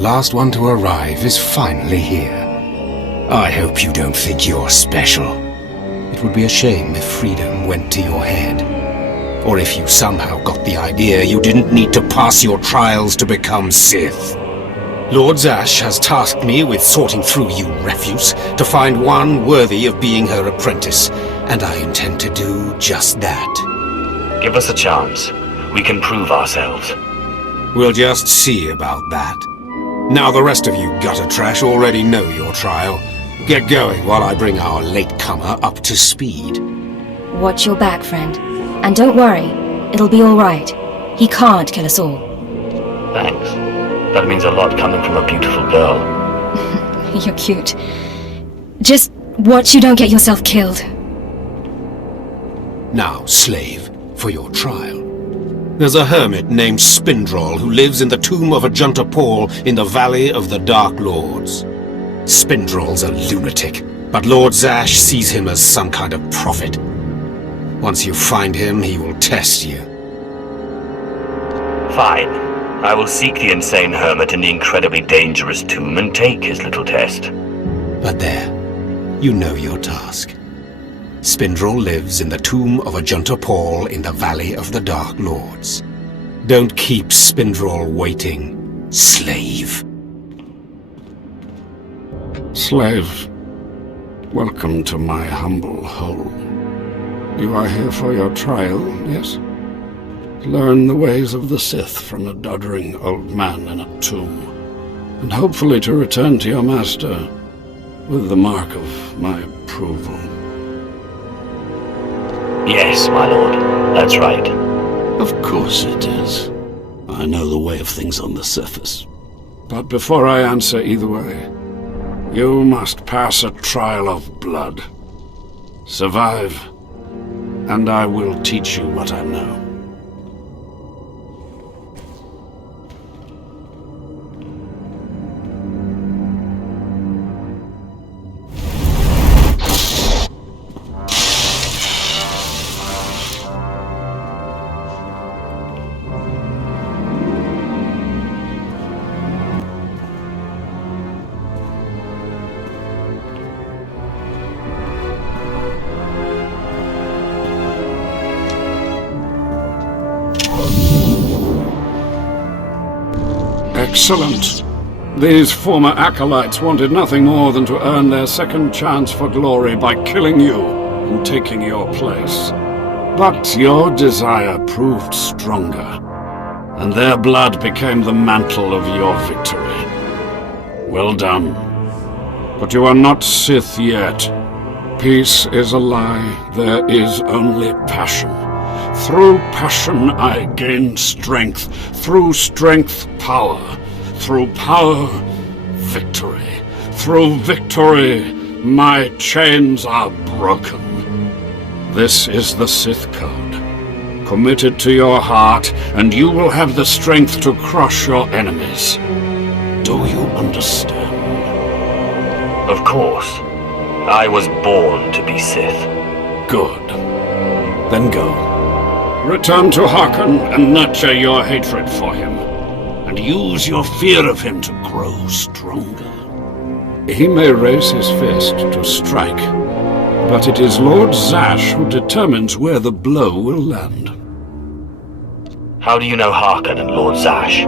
last one to arrive is finally here. I hope you don't think you're special. It would be a shame if freedom went to your head. Or if you somehow got the idea you didn't need to pass your trials to become Sith. Lord Zash has tasked me with sorting through you refuse to find one worthy of being her apprentice, and I intend to do just that. Give us a chance. We can prove ourselves. We'll just see about that. Now the rest of you gutter trash already know your trial. Get going while I bring our latecomer up to speed. Watch your back, friend. And don't worry, it'll be all right. He can't kill us all. Thanks. That means a lot coming from a beautiful girl. You're cute. Just watch you don't get yourself killed. Now, slave, for your trial. There's a hermit named Spindrol who lives in the tomb of Ajunta Paul in the Valley of the Dark Lords. Spindrol's a lunatic, but Lord Zash sees him as some kind of prophet. Once you find him, he will test you. Fine. I will seek the insane hermit in the incredibly dangerous tomb and take his little test. But there, you know your task. Spindrol lives in the tomb of Ajunta Paul in the Valley of the Dark Lords. Don't keep Spindrol waiting, slave. Slave, welcome to my humble home. You are here for your trial, yes? Learn the ways of the Sith from a doddering old man in a tomb, and hopefully to return to your master with the mark of my approval. Yes, my lord. That's right. Of course it is. I know the way of things on the surface. But before I answer either way, you must pass a trial of blood. Survive, and I will teach you what I know. Excellent. These former acolytes wanted nothing more than to earn their second chance for glory by killing you and taking your place. But your desire proved stronger, and their blood became the mantle of your victory. Well done. But you are not Sith yet. Peace is a lie. There is only passion. Through passion I gain strength. Through strength, power. Through power, victory. Through victory, my chains are broken. This is the Sith Code. Commit it to your heart, and you will have the strength to crush your enemies. Do you understand? Of course. I was born to be Sith. Good. Then go. Return to Arcann and nurture your hatred for him. And use your fear of him to grow stronger. He may raise his fist to strike, but it is Lord Zash who determines where the blow will land. How do you know Arcann and Lord Zash?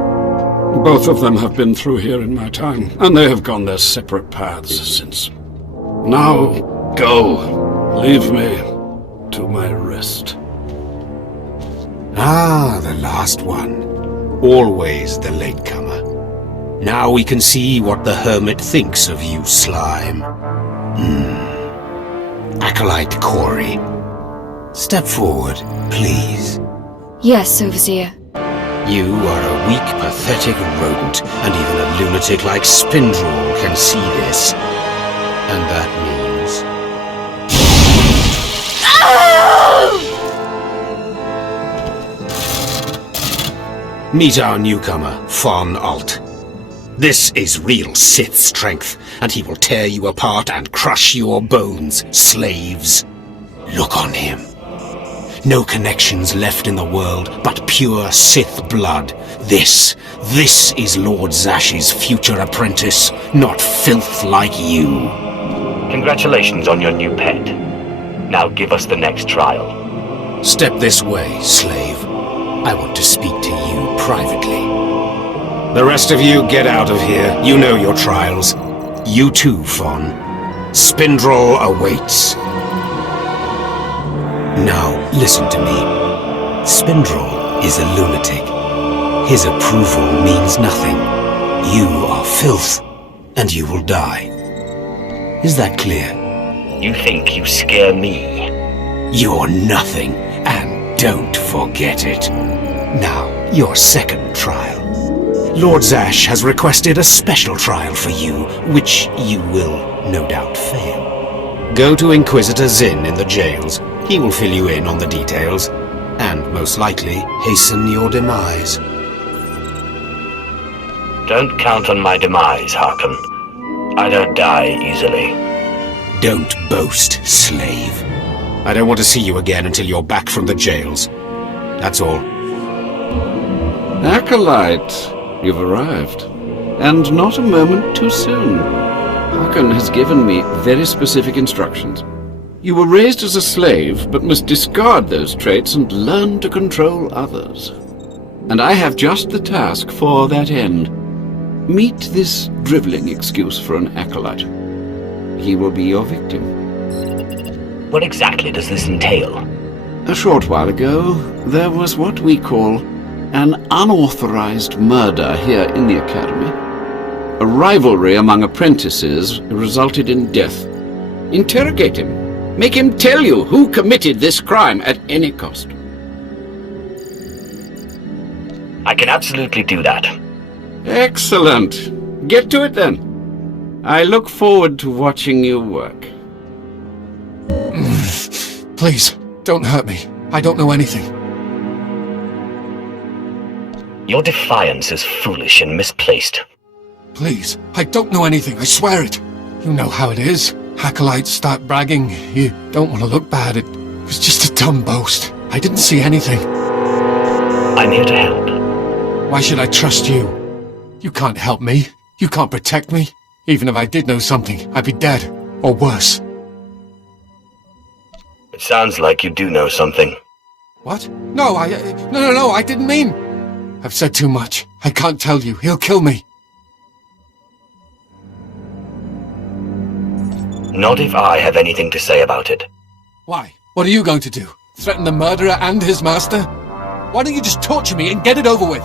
Both of them have been through here in my time, and they have gone their separate paths since. Now, go. Leave me to my rest. Ah, the last one. Always the latecomer. Now we can see what the hermit thinks of you, slime. Acolyte Corey. Step forward, please. Yes, Overseer. You are a weak, pathetic rodent, and even a lunatic like Spindrol can see this. And that means... Meet our newcomer, Fon Alt. This is real Sith strength, and he will tear you apart and crush your bones, slaves. Look on him. No connections left in the world, but pure Sith blood. This is Lord Zash's future apprentice, not filth like you. Congratulations on your new pet. Now give us the next trial. Step this way, slave. I want to speak to you privately. The rest of you get out of here. You know your trials. You too, Fawn. Spindrel awaits. Now, listen to me. Spindrel is a lunatic. His approval means nothing. You are filth, and you will die. Is that clear? You think you scare me? You're nothing, and don't forget it. Now, your second trial. Lord Zash has requested a special trial for you, which you will no doubt fail. Go to Inquisitor Zin in the jails. He will fill you in on the details, and most likely hasten your demise. Don't count on my demise, Arcann. I don't die easily. Don't boast, slave. I don't want to see you again until you're back from the jails. That's all. Acolyte, you've arrived. And not a moment too soon. Arcann has given me very specific instructions. You were raised as a slave, but must discard those traits and learn to control others. And I have just the task for that end. Meet this drivelling excuse for an acolyte. He will be your victim. What exactly does this entail? A short while ago, there was what we call an unauthorized murder here in the Academy. A rivalry among apprentices resulted in death. Interrogate him. Make him tell you who committed this crime at any cost. I can absolutely do that. Excellent. Get to it then. I look forward to watching you work. Please, don't hurt me. I don't know anything. Your defiance is foolish and misplaced. Please, I don't know anything, I swear it. You know how it is. Acolytes start bragging. You don't want to look bad. It was just a dumb boast. I didn't see anything. I'm here to help. Why should I trust you? You can't help me. You can't protect me. Even if I did know something, I'd be dead. Or worse. It sounds like you do know something. What? No, No, I didn't mean... I've said too much. I can't tell you. He'll kill me. Not if I have anything to say about it. Why? What are you going to do? Threaten the murderer and his master? Why don't you just torture me and get it over with?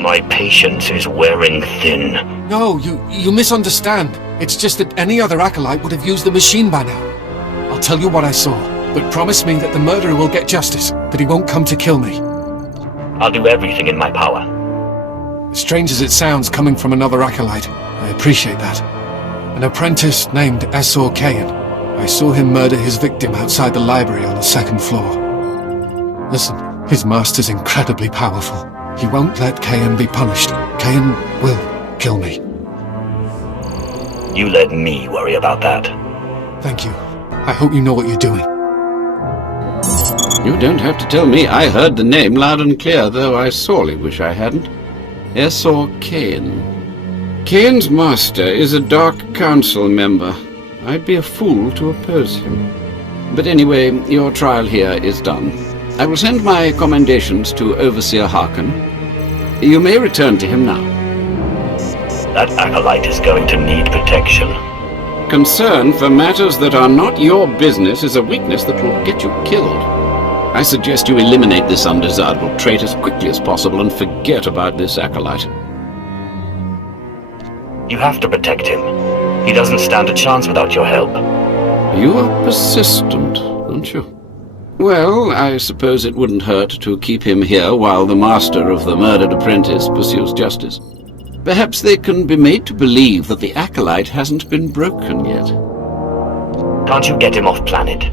My patience is wearing thin. No, you misunderstand. It's just that any other acolyte would have used the machine by now. I'll tell you what I saw, but promise me that the murderer will get justice, that he won't come to kill me. I'll do everything in my power. As strange as it sounds coming from another acolyte, I appreciate that. An apprentice named Esor Kayan. I saw him murder his victim outside the library on the second floor. Listen, his master's incredibly powerful. He won't let Kayan be punished. Kayan will kill me. You let me worry about that. Thank you. I hope you know what you're doing. You don't have to tell me. I heard the name loud and clear, though I sorely wish I hadn't. Esor Kayan. Kayan's master is a Dark Council member. I'd be a fool to oppose him. But anyway, your trial here is done. I will send my commendations to Overseer Harkin. You may return to him now. That acolyte is going to need protection. Concern for matters that are not your business is a weakness that will get you killed. I suggest you eliminate this undesirable trait as quickly as possible and forget about this acolyte. You have to protect him. He doesn't stand a chance without your help. You are persistent, aren't you? Well, I suppose it wouldn't hurt to keep him here while the master of the murdered apprentice pursues justice. Perhaps they can be made to believe that the acolyte hasn't been broken yet. Can't you get him off planet?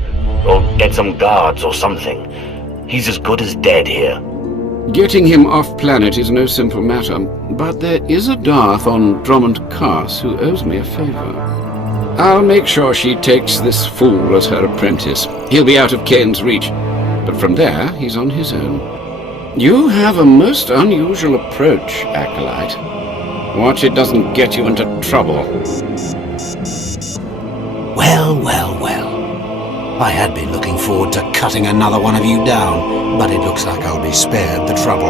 Or get some guards or something? He's as good as dead here. Getting him off planet is no simple matter, but there is a Darth on Drummond Cars who owes me a favor. I'll make sure she takes this fool as her apprentice. He'll be out of Kane's reach, but from there, he's on his own. You have a most unusual approach, Acolyte. Watch it doesn't get you into trouble. Well, well, well. I had been looking forward to cutting another one of you down, but it looks like I'll be spared the trouble.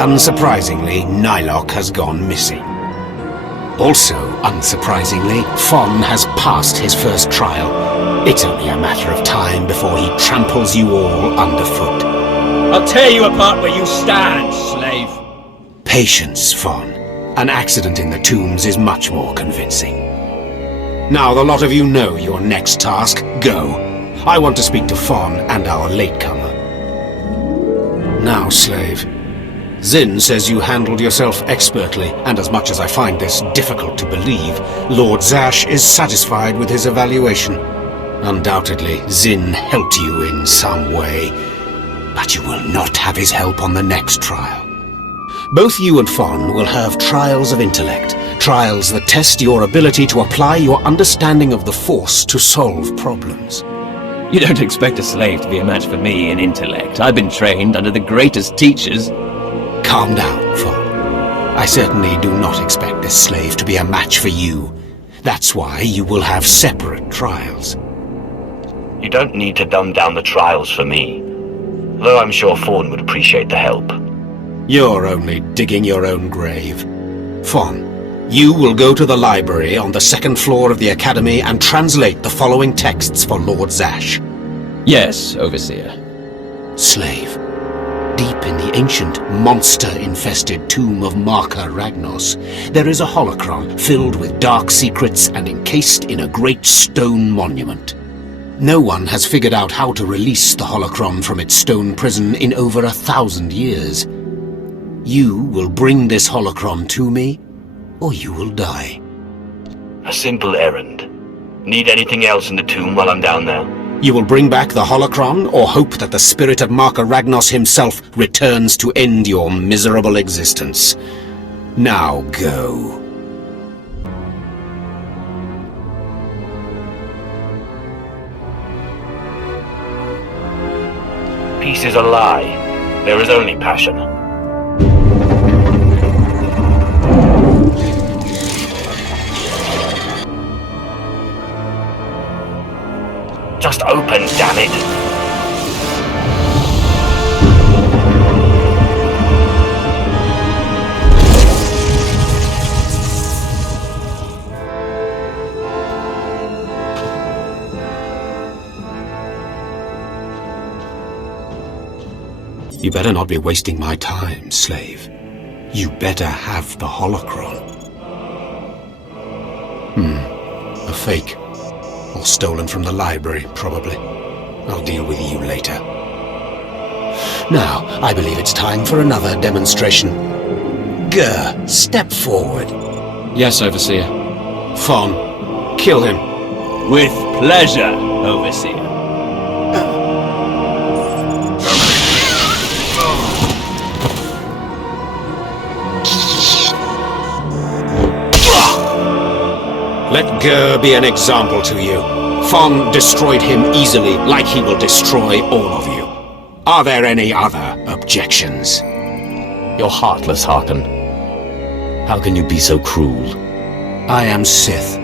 Unsurprisingly, Nylock has gone missing. Also, unsurprisingly, Fon has passed his first trial. It's only a matter of time before he tramples you all underfoot. I'll tear you apart where you stand, slave. Patience, Fon. An accident in the tombs is much more convincing. Now the lot of you know your next task. Go. I want to speak to Fon and our latecomer. Now, slave. Zin says you handled yourself expertly, and as much as I find this difficult to believe, Lord Zash is satisfied with his evaluation. Undoubtedly, Zin helped you in some way, but you will not have his help on the next trial. Both you and Fon will have trials of intellect, trials that test your ability to apply your understanding of the Force to solve problems. You don't expect a slave to be a match for me in intellect. I've been trained under the greatest teachers. Calm down, Fon. I certainly do not expect this slave to be a match for you. That's why you will have separate trials. You don't need to dumb down the trials for me, though I'm sure Fawn would appreciate the help. You're only digging your own grave. Fon, you will go to the library on the second floor of the Academy and translate the following texts for Lord Zash. Yes, Overseer. Slave, deep in the ancient, monster-infested tomb of Marka Ragnos, there is a holocron filled with dark secrets and encased in a great stone monument. No one has figured out how to release the holocron from its stone prison in over 1,000 years. You will bring this holocron to me, or you will die. A simple errand. Need anything else in the tomb while I'm down there? You will bring back the holocron, or hope that the spirit of Marka Ragnos himself returns to end your miserable existence. Now go. Peace is a lie. There is only passion. Just open, damn it! You better not be wasting my time, slave. You better have the holocron. A fake. Or stolen from the library, probably. I'll deal with you later. Now, I believe it's time for another demonstration. Gur, step forward. Yes, Overseer. Fon, kill him. With pleasure, Overseer. Let Gur be an example to you. Fon destroyed him easily, like he will destroy all of you. Are there any other objections? You're heartless, Arcann. How can you be so cruel? I am Sith,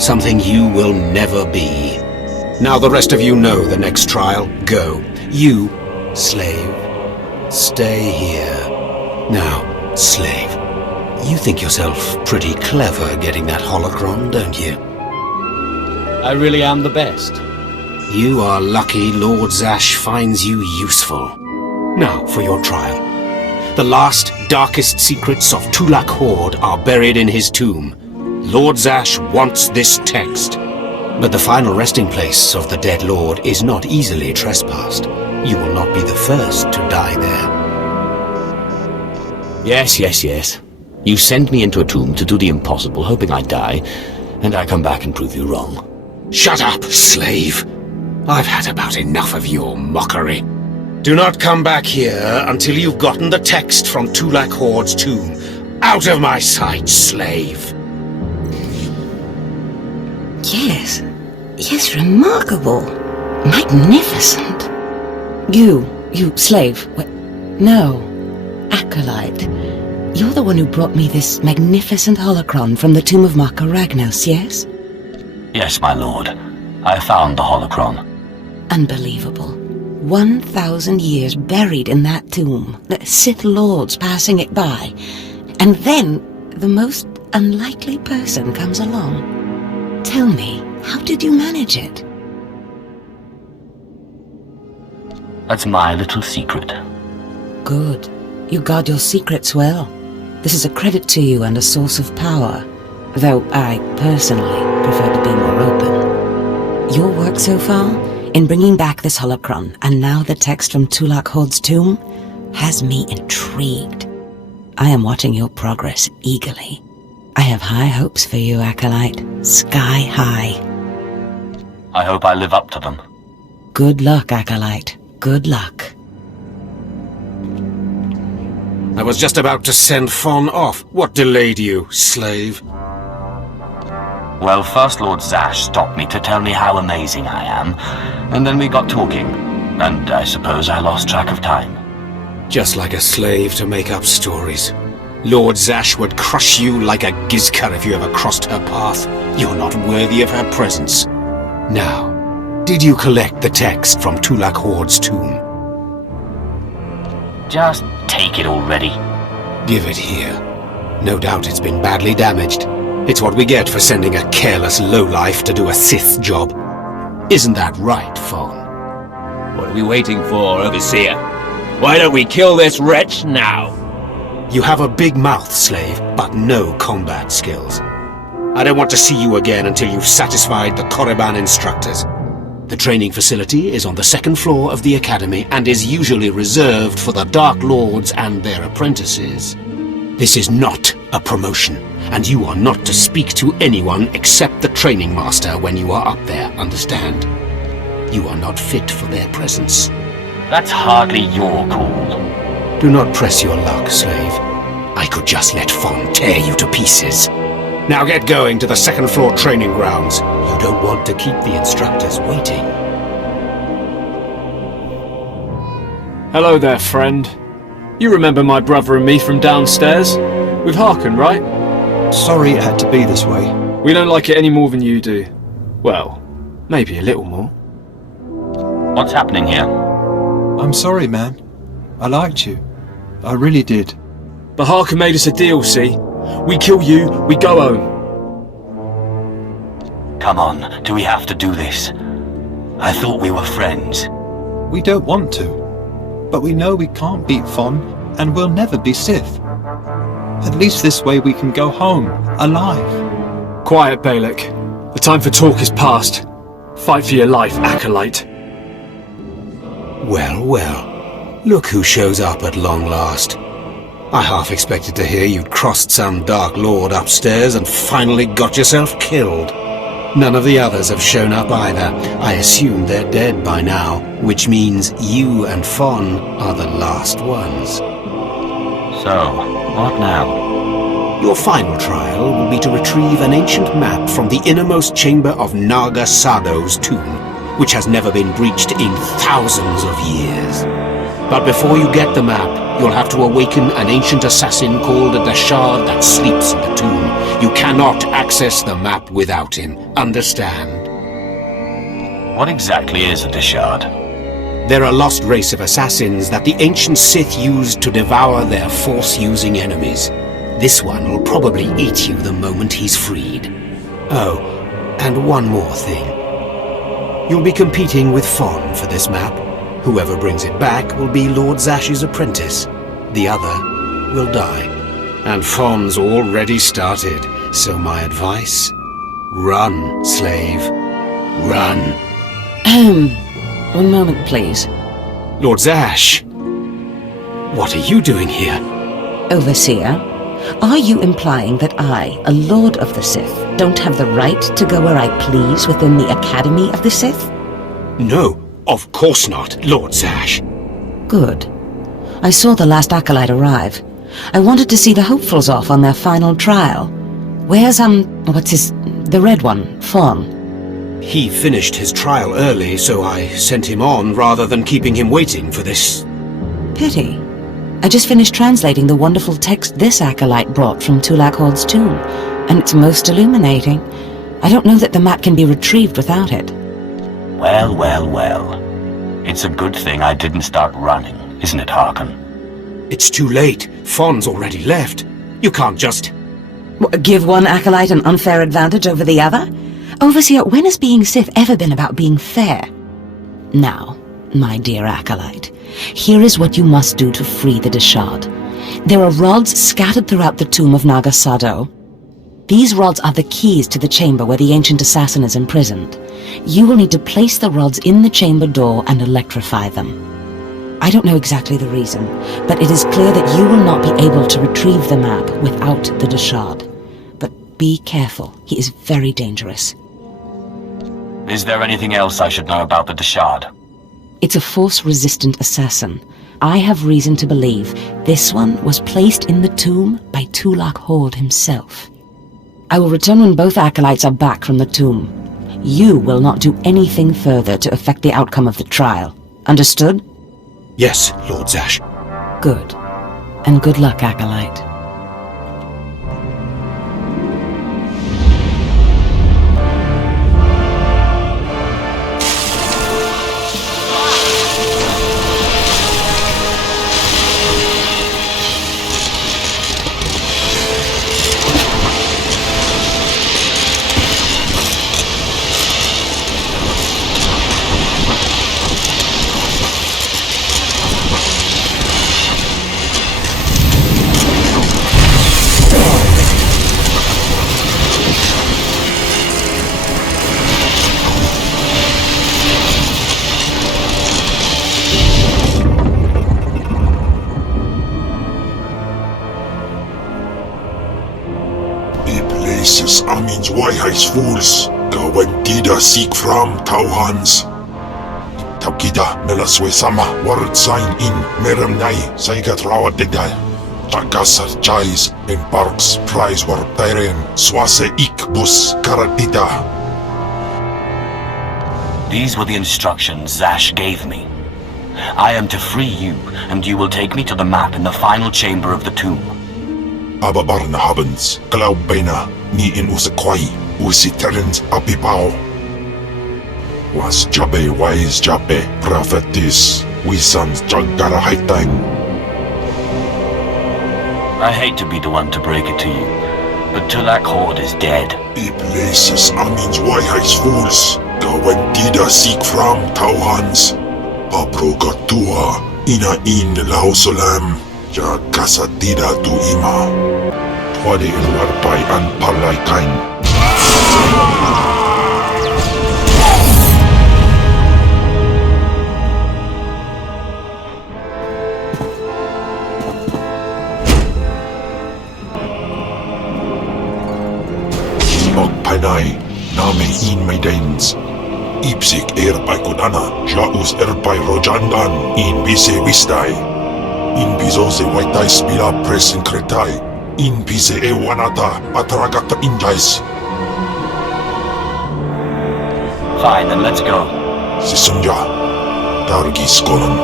something you will never be. Now the rest of you know the next trial. Go. You, slave, stay here. Now, slave, you think yourself pretty clever getting that holocron, don't you? I really am the best. You are lucky Lord Zash finds you useful. Now for your trial. The last, darkest secrets of Tulak Horde are buried in his tomb. Lord Zash wants this text. But the final resting place of the dead lord is not easily trespassed. You will not be the first to die there. Yes. You sent me into a tomb to do the impossible, hoping I'd die, and I come back and prove you wrong. Shut up, slave. I've had about enough of your mockery. Do not come back here until you've gotten the text from Tulak Horde's tomb. Out of my sight, slave. Yes. Yes, remarkable. Magnificent. You slave. No. Acolyte. You're the one who brought me this magnificent holocron from the tomb of Marka Ragnos, yes? Yes, my lord. I found the holocron. Unbelievable. 1,000 years buried in that tomb. The Sith lords passing it by. And then the most unlikely person comes along. Tell me, how did you manage it? That's my little secret. Good. You guard your secrets well. This is a credit to you and a source of power. Though I, personally, prefer to be more open. Your work so far, in bringing back this holocron, and now the text from Tulak Horde's tomb, has me intrigued. I am watching your progress eagerly. I have high hopes for you, Acolyte. Sky high. I hope I live up to them. Good luck, Acolyte. Good luck. I was just about to send Fon off. What delayed you, slave? Well, first Lord Zash stopped me to tell me how amazing I am, and then we got talking, and I suppose I lost track of time. Just like a slave to make up stories. Lord Zash would crush you like a gizkar if you ever crossed her path. You're not worthy of her presence. Now, did you collect the text from Tulak Horde's tomb? Just take it already. Give it here. No doubt it's been badly damaged. It's what we get for sending a careless lowlife to do a Sith job. Isn't that right, Fon? What are we waiting for, Overseer? Why don't we kill this wretch now? You have a big mouth, slave, but no combat skills. I don't want to see you again until you've satisfied the Korriban instructors. The training facility is on the second floor of the academy and is usually reserved for the Dark Lords and their apprentices. This is not a promotion, and you are not to speak to anyone except the training master when you are up there, understand? You are not fit for their presence. That's hardly your call. Do not press your luck, slave. I could just let Fon tear you to pieces. Now get going to the second floor training grounds. You don't want to keep the instructors waiting. Hello there, friend. You remember my brother and me from downstairs? With Harkon, right? Sorry it had to be this way. We don't like it any more than you do. Well, maybe a little more. What's happening here? I'm sorry, man. I liked you. I really did. But Harkon made us a deal, see? We kill you, we go home. Come on, do we have to do this? I thought we were friends. We don't want to. But we know we can't beat Fon, and we'll never be Sith. At least this way we can go home, alive. Quiet, Balak. The time for talk is past. Fight for your life, Acolyte. Well, well. Look who shows up at long last. I half expected to hear you'd crossed some Dark Lord upstairs and finally got yourself killed. None of the others have shown up either. I assume they're dead by now, which means you and Fon are the last ones. So, what now? Your final trial will be to retrieve an ancient map from the innermost chamber of Naga Sado's tomb, which has never been breached in thousands of years. But before you get the map, you'll have to awaken an ancient assassin called a Dashard that sleeps in the tomb. You cannot access the map without him. Understand? What exactly is a Dashard? They're a lost race of assassins that the ancient Sith used to devour their Force-using enemies. This one will probably eat you the moment he's freed. Oh, and one more thing. You'll be competing with Fon for this map. Whoever brings it back will be Lord Zash's apprentice. The other will die. And Fon's already started, so my advice? Run, slave. Run. One moment, please. Lord Zash! What are you doing here? Overseer, are you implying that I, a Lord of the Sith, don't have the right to go where I please within the Academy of the Sith? No, of course not, Lord Zash. Good. I saw the last acolyte arrive. I wanted to see the hopefuls off on their final trial. Where's, the red one, Fon? He finished his trial early, so I sent him on rather than keeping him waiting for this. Pity. I just finished translating the wonderful text this acolyte brought from Tulak Hord's tomb, and it's most illuminating. I don't know that the map can be retrieved without it. Well, well, well. It's a good thing I didn't start running, isn't it, Harkon? It's too late. Fawn's already left. You can't just... Give one acolyte an unfair advantage over the other? Overseer, when has being Sith ever been about being fair? Now, my dear acolyte, here is what you must do to free the Deshard. There are rods scattered throughout the tomb of Naga Sado. These rods are the keys to the chamber where the ancient assassin is imprisoned. You will need to place the rods in the chamber door and electrify them. I don't know exactly the reason, but it is clear that you will not be able to retrieve the map without the Deshard. But be careful, he is very dangerous. Is there anything else I should know about the Deshard? It's a force-resistant assassin. I have reason to believe this one was placed in the tomb by Tulak Hord himself. I will return when both acolytes are back from the tomb. You will not do anything further to affect the outcome of the trial. Understood? Yes, Lord Zash. Good. And good luck, acolyte. Amins Waihais Fools, Gawantida seek from Tauhans. Taukida Melaswe Sama, word sign in Meremnai, Saigat Rawa Dedal. Tagasar Chais, in Parks, Prize War Tyren, Swase Ikbus Karatida. These were the instructions Zash gave me. I am to free you, and you will take me to the map in the final chamber of the tomb. Ababarna Habens, Glaubena, ni in Usakwai, Usiterens Apipao. Was Jabe wise Jabe, prophetess, Wisans Jagara Haitang. I hate to be the one to break it to you, but Tulak Hord is dead. The places Amins Waihais Fools, Gawantida seek from Tauhans. Pabrogatua, ina in Lausolam. Ja kasatida tu ima. Twade warpai an palaitain. Og panai, name in maidens. Ipsik erpai kudana, jaus erpai rojandan in bise vistai. In bizose waitai spira presin kretai. In bize e wanata atragata injais. Fine, then let's go. Sisunja, Dargis Konon.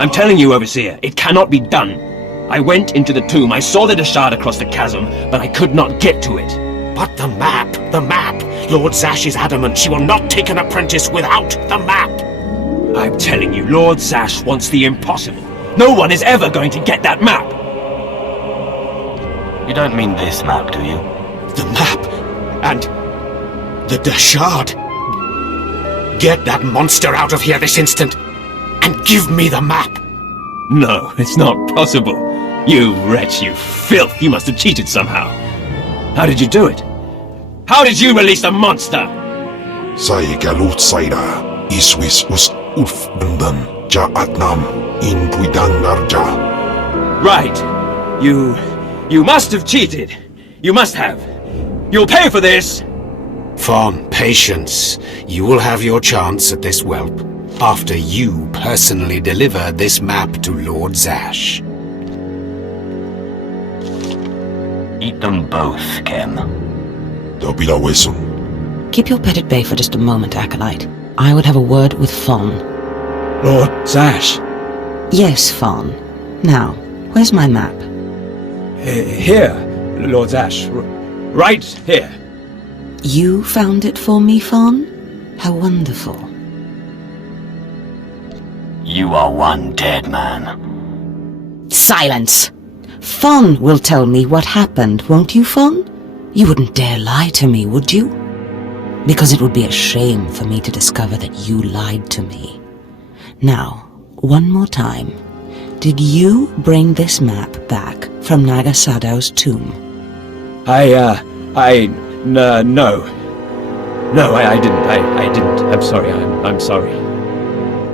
I'm telling you, Overseer, it cannot be done. I went into the tomb, I saw the Deshard across the chasm, but I could not get to it. But the map! Lord Zash is adamant she will not take an apprentice without the map! I'm telling you, Lord Zash wants the impossible. No one is ever going to get that map! You don't mean this map, do you? The map! And the Deshard! Get that monster out of here this instant! And give me the map! No, it's not possible. You wretch, you filth! You must have cheated somehow. How did you do it? How did you release the monster? Sai galut saida, iswis us ulf bendan, ja atnam, in puidan narja. Right. You must have cheated. You must have. You'll pay for this! Fawn, patience. You will have your chance at this whelp, after you personally deliver this map to Lord Zash. Eat them both, Ken. the bilawesun. Keep your pet at bay for just a moment, Acolyte. I would have a word with Fawn. Lord Zash. Yes, Fawn. Now, where's my map? Here, Lord Zash. Right here. You found it for me, Fawn? How wonderful. You are one dead man. Silence! Fawn will tell me what happened, won't you, Fawn? You wouldn't dare lie to me, would you? Because it would be a shame for me to discover that you lied to me. Now, one more time. Did you bring this map back from Nagasadow's tomb? No. No, I didn't. I didn't. I'm sorry. I'm sorry.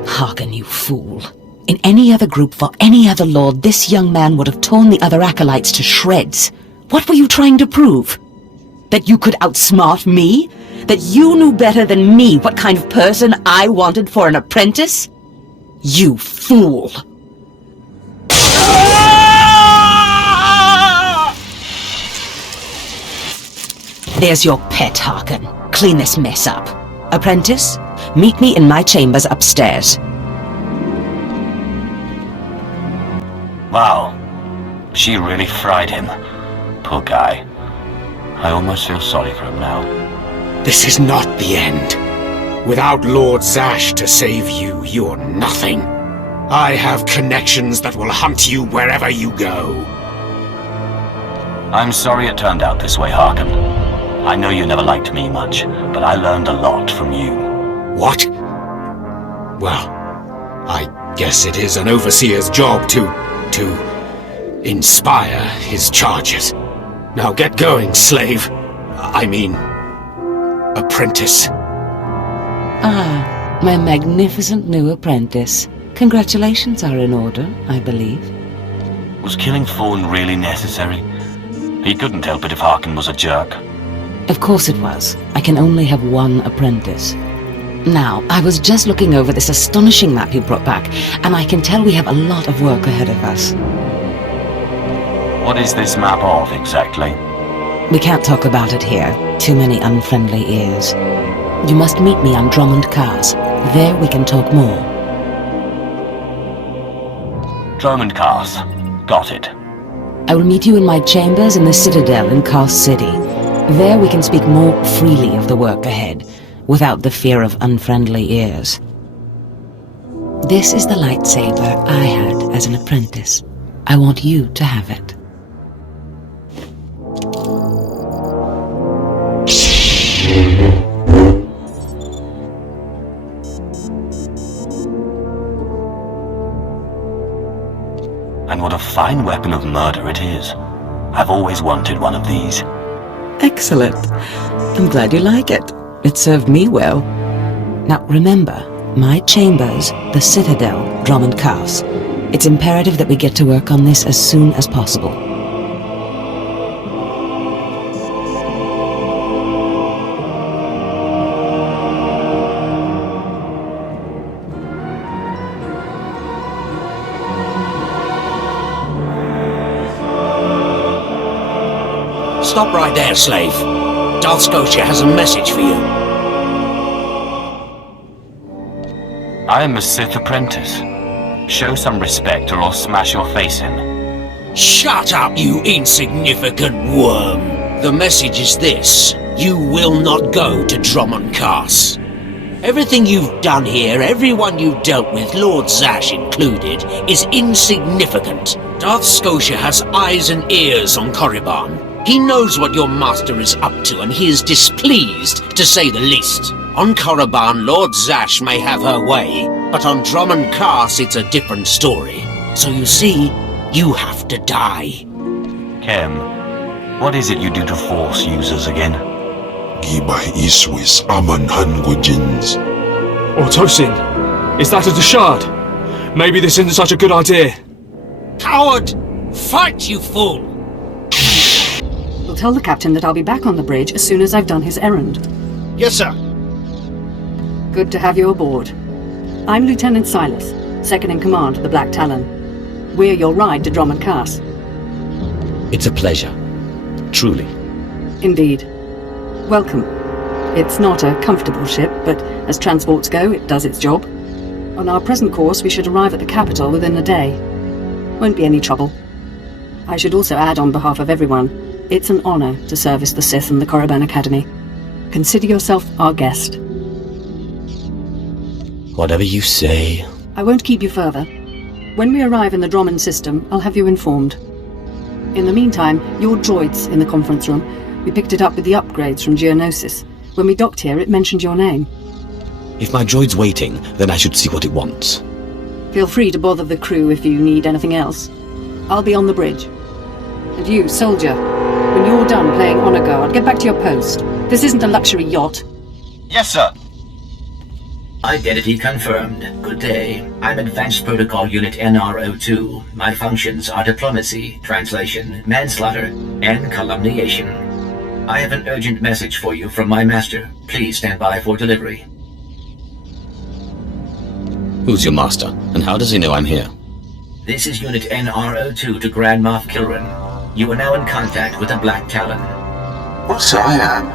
Hearken, you fool. In any other group for any other lord, this young man would have torn the other acolytes to shreds. What were you trying to prove? That you could outsmart me? That you knew better than me what kind of person I wanted for an apprentice? You fool! There's your pet, Harkin. Clean this mess up. Apprentice, meet me in my chambers upstairs. Wow. She really fried him. Poor guy. I almost feel sorry for him now. This is not the end. Without Lord Zash to save you, you're nothing. I have connections that will hunt you wherever you go. I'm sorry it turned out this way, Harkin. I know you never liked me much, but I learned a lot from you. What? Well, I guess it is an overseer's job to inspire his charges. Now get going, slave. I mean, apprentice. Ah, my magnificent new apprentice. Congratulations are in order, I believe. Was killing Fawn really necessary? He couldn't help it if Harkin was a jerk. Of course it was. I can only have one apprentice. Now, I was just looking over this astonishing map you brought back, and I can tell we have a lot of work ahead of us. What is this map of, exactly? We can't talk about it here. Too many unfriendly ears. You must meet me on Drummond Cars. There we can talk more. Drummond Cars. Got it. I will meet you in my chambers in the Citadel in Cars City. There we can speak more freely of the work ahead, without the fear of unfriendly ears. This is the lightsaber I had as an apprentice. I want you to have it. And what a fine weapon of murder it is. I've always wanted one of these. Excellent. I'm glad you like it. It served me well. Now remember, my chambers, the Citadel, Drummond Cars. It's imperative that we get to work on this as soon as possible. Stop right there, slave. Darth Scotia has a message for you. I am a Sith apprentice. Show some respect or I'll smash your face in. Shut up, you insignificant worm. The message is this. You will not go to Drummond Cars. Everything you've done here, everyone you've dealt with, Lord Zash included, is insignificant. Darth Scotia has eyes and ears on Korriban. He knows what your master is up to, and he is displeased, to say the least. On Korriban, Lord Zash may have her way, but on Drummond Cars it's a different story. So you see, you have to die. Kem, what is it you do to Force users again? Gibay iswis aman hangujins. Autosin, is that a Deshard? Maybe this isn't such a good idea. Coward! Fight, you fool! We'll tell the captain that I'll be back on the bridge as soon as I've done his errand. Yes, sir. Good to have you aboard. I'm Lieutenant Silas, second in command of the Black Talon. We're your ride to Drummond Cars. It's a pleasure. Truly. Indeed. Welcome. It's not a comfortable ship, but as transports go, it does its job. On our present course, we should arrive at the capital within a day. Won't be any trouble. I should also add on behalf of everyone, it's an honor to service the Sith and the Korriban Academy. Consider yourself our guest. Whatever you say. I won't keep you further. When we arrive in the Droman system, I'll have you informed. In the meantime, your droid's in the conference room. We picked it up with the upgrades from Geonosis. When we docked here, it mentioned your name. If my droid's waiting, then I should see what it wants. Feel free to bother the crew if you need anything else. I'll be on the bridge. And you, soldier, when you're done playing honor guard, get back to your post. This isn't a luxury yacht. Yes, sir. Identity confirmed. Good day. I'm Advanced Protocol Unit NR02. My functions are diplomacy, translation, manslaughter, and calumniation. I have an urgent message for you from my master. Please stand by for delivery. Who's your master, and how does he know I'm here? This is Unit NR02 to Grand Moff Kilran. You are now in contact with the Black Talon. Well, so I am.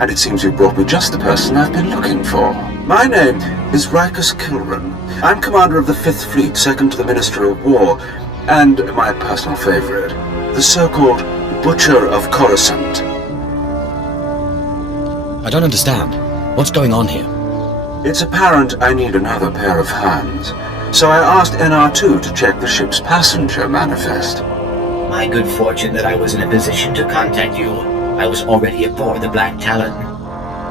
And it seems you brought me just the person I've been looking for. My name is Rikus Kilran. I'm commander of the 5th Fleet, second to the Minister of War, and my personal favorite, the so-called Butcher of Coruscant. I don't understand. What's going on here? It's apparent I need another pair of hands, so I asked NR2 to check the ship's passenger manifest. My good fortune that I was in a position to contact you. I was already aboard the Black Talon.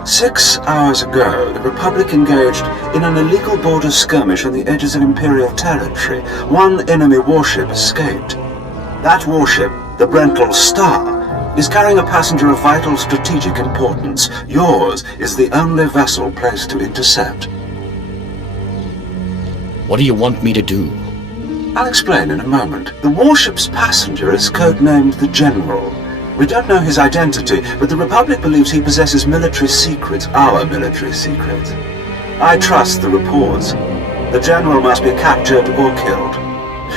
6 hours ago, the Republic engaged in an illegal border skirmish on the edges of Imperial territory. One enemy warship escaped. That warship, the Brental Star, is carrying a passenger of vital strategic importance. Yours is the only vessel placed to intercept. What do you want me to do? I'll explain in a moment. The warship's passenger is codenamed the General. We don't know his identity, but the Republic believes he possesses military secrets, our military secrets. I trust the reports. The General must be captured or killed.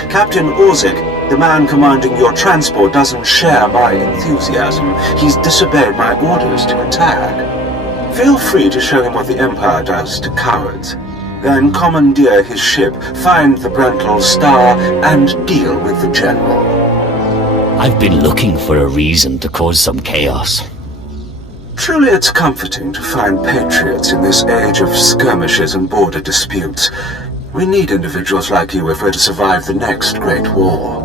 Captain Orzik, the man commanding your transport, doesn't share my enthusiasm. He's disobeyed my orders to attack. Feel free to show him what the Empire does to cowards. Then commandeer his ship, find the Brental Star, and deal with the General. I've been looking for a reason to cause some chaos. Truly it's comforting to find patriots in this age of skirmishes and border disputes. We need individuals like you if we're to survive the next great war.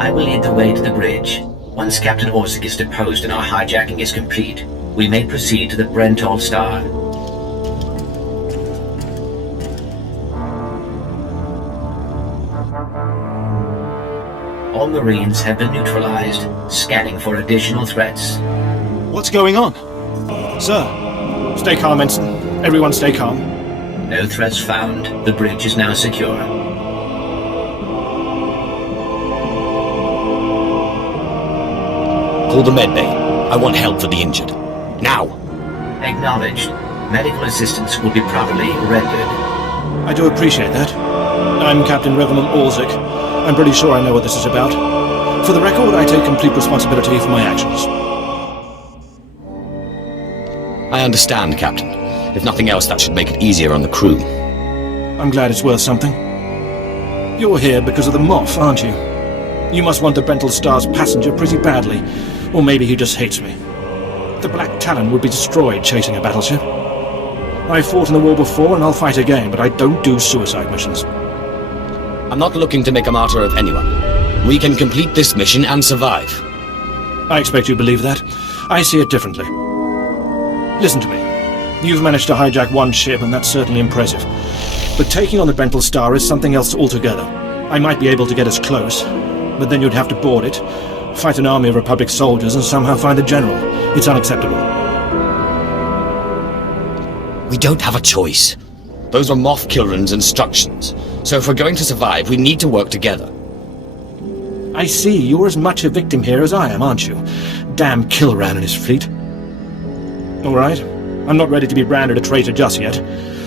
I will lead the way to the bridge. Once Captain Orzik is deposed and our hijacking is complete, we may proceed to the Brental Star. All Marines have been neutralized, scanning for additional threats. What's going on? Sir, stay calm, Ensign. Everyone stay calm. No threats found. The bridge is now secure. Call the medbay. I want help for the injured. Now! Acknowledged. Medical assistance will be properly rendered. I do appreciate that. I'm Captain Revenant Orzik. I'm pretty sure I know what this is about. For the record, I take complete responsibility for my actions. I understand, Captain. If nothing else, that should make it easier on the crew. I'm glad it's worth something. You're here because of the Moff, aren't you? You must want the Brental Star's passenger pretty badly. Or maybe he just hates me. The Black Talon would be destroyed chasing a battleship. I've fought in the war before and I'll fight again, but I don't do suicide missions. I'm not looking to make a martyr of anyone. We can complete this mission and survive. I expect you believe that. I see it differently. Listen to me. You've managed to hijack one ship, and that's certainly impressive. But taking on the Brental Star is something else altogether. I might be able to get us close, but then you'd have to board it, fight an army of Republic soldiers, and somehow find the General. It's unacceptable. We don't have a choice. Those were Moff Kilran's instructions. So if we're going to survive, we need to work together. I see. You're as much a victim here as I am, aren't you? Damn Kilran and his fleet. All right. I'm not ready to be branded a traitor just yet.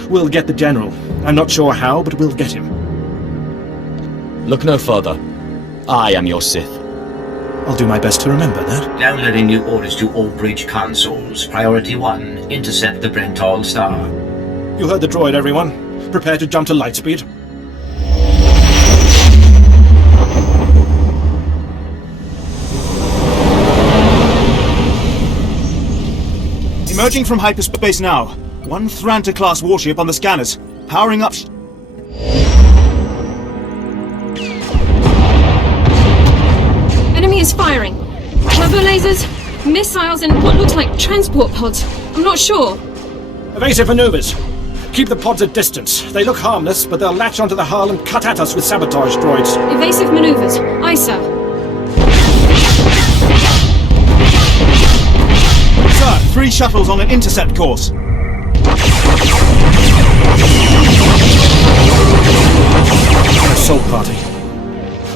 We'll get the General. I'm not sure how, but we'll get him. Look no further. I am your Sith. I'll do my best to remember that. Downloading new orders to all bridge consoles. Priority 1, intercept the Brentall star. You heard the droid, everyone. Prepare to jump to lightspeed. Emerging from hyperspace now. One Thranta-class warship on the scanners. Powering up... Enemy is firing. Turbo lasers, missiles, and what looks like transport pods. I'm not sure. Evasive maneuvers. Keep the pods at distance. They look harmless, but they'll latch onto the hull and cut at us with sabotage droids. Evasive maneuvers. Aye, sir. Sir, 3 shuttles on an intercept course. An assault party.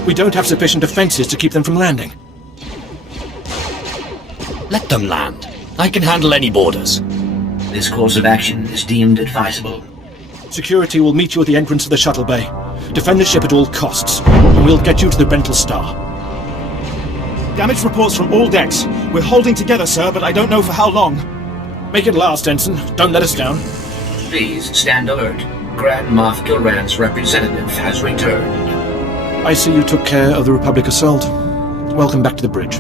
We don't have sufficient defenses to keep them from landing. Let them land. I can handle any borders. This course of action is deemed advisable. Security will meet you at the entrance of the shuttle bay. Defend the ship at all costs, and we'll get you to the Brentall star. Damage reports from all decks. We're holding together, sir, but I don't know for how long. Make it last, Ensign. Don't let us down. Please stand alert. Grand Moff Gilran's representative has returned. I see you took care of the Republic assault. Welcome back to the bridge.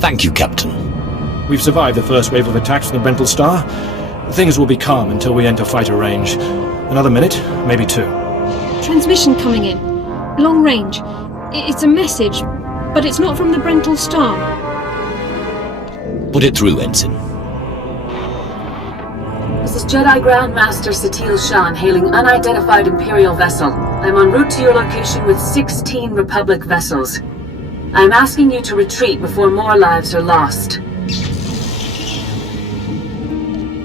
Thank you, Captain. We've survived the first wave of attacks from the Brentall star. Things will be calm until we enter fighter range. Another minute, maybe 2. Transmission coming in. Long range. It's a message, but it's not from the Brentall star. Put it through, Ensign. This is Jedi Grand Master Satil Shan hailing unidentified Imperial vessel. I'm en route to your location with 16 Republic vessels. I'm asking you to retreat before more lives are lost.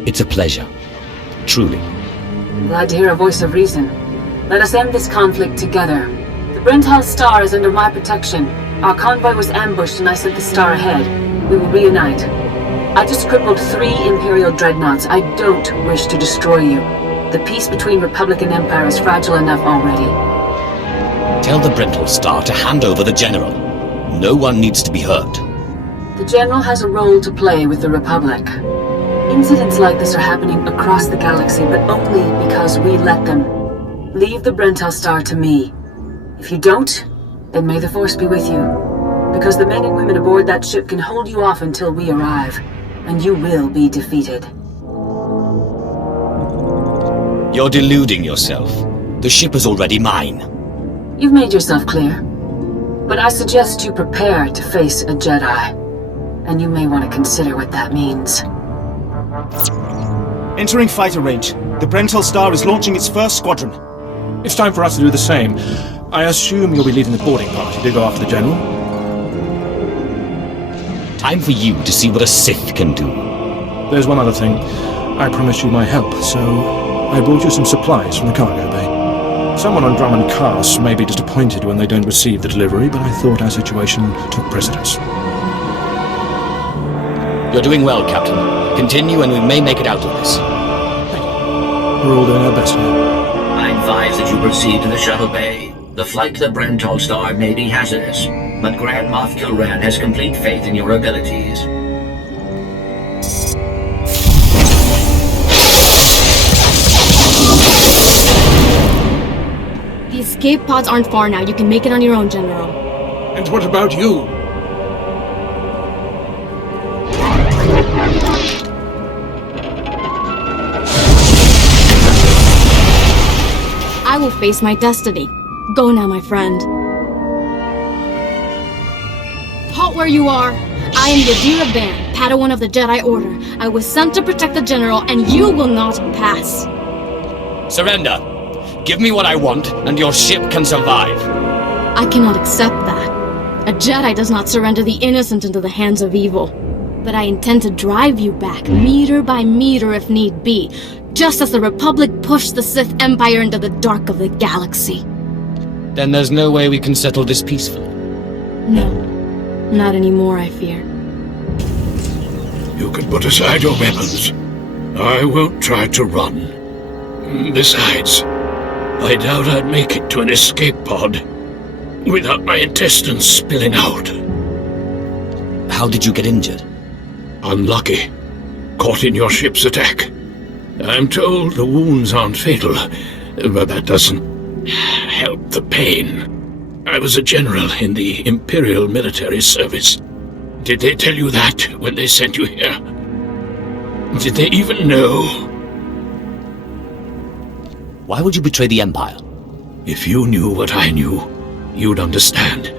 It's a pleasure. Truly. I'm glad to hear a voice of reason. Let us end this conflict together. The Brentall star is under my protection. Our convoy was ambushed and I sent the star ahead. We will reunite. I just crippled 3 Imperial dreadnoughts. I don't wish to destroy you. The peace between Republic and Empire is fragile enough already. Tell the Brentall star to hand over the General. No one needs to be hurt. The General has a role to play with the Republic. Incidents like this are happening across the galaxy, but only because we let them. Leave the Brentall star to me. If you don't, then may the Force be with you. Because the men and women aboard that ship can hold you off until we arrive. And you will be defeated. You're deluding yourself. The ship is already mine. You've made yourself clear. But I suggest you prepare to face a Jedi. And you may want to consider what that means. Entering fighter range. The Brentall star is launching its first squadron. It's time for us to do the same. I assume you'll be leading the boarding party to go after the General. Time for you to see what a Sith can do. There's one other thing. I promised you my help, so I brought you some supplies from the cargo bay. Someone on Drummond Cass may be disappointed when they don't receive the delivery, but I thought our situation took precedence. You're doing well, Captain. Continue and we may make it out of this. Thank you. We're all doing our best here. I advise that you proceed to the shuttle bay. The flight to the Brentall star may be hazardous, but Grand Moff Gilran has complete faith in your abilities. The escape pods aren't far now. You can make it on your own, General. And what about you? I will face my destiny. Go now, my friend. Halt where you are. I am Yadira Ban, Padawan of the Jedi Order. I was sent to protect the General, and you will not pass. Surrender. Give me what I want, and your ship can survive. I cannot accept that. A Jedi does not surrender the innocent into the hands of evil. But I intend to drive you back, meter by meter if need be, just as the Republic pushed the Sith Empire into the dark of the galaxy. Then there's no way we can settle this peacefully. No, not anymore, I fear. You can put aside your weapons. I won't try to run. Besides, I doubt I'd make it to an escape pod. without my intestines spilling out. How did you get injured? Unlucky. Caught in your ship's attack. I'm told the wounds aren't fatal, but that doesn't help the pain. I was a general in the Imperial military service. Did they tell you that when they sent you here? Did they even know? Why would you betray the Empire? If you knew what I knew, you'd understand.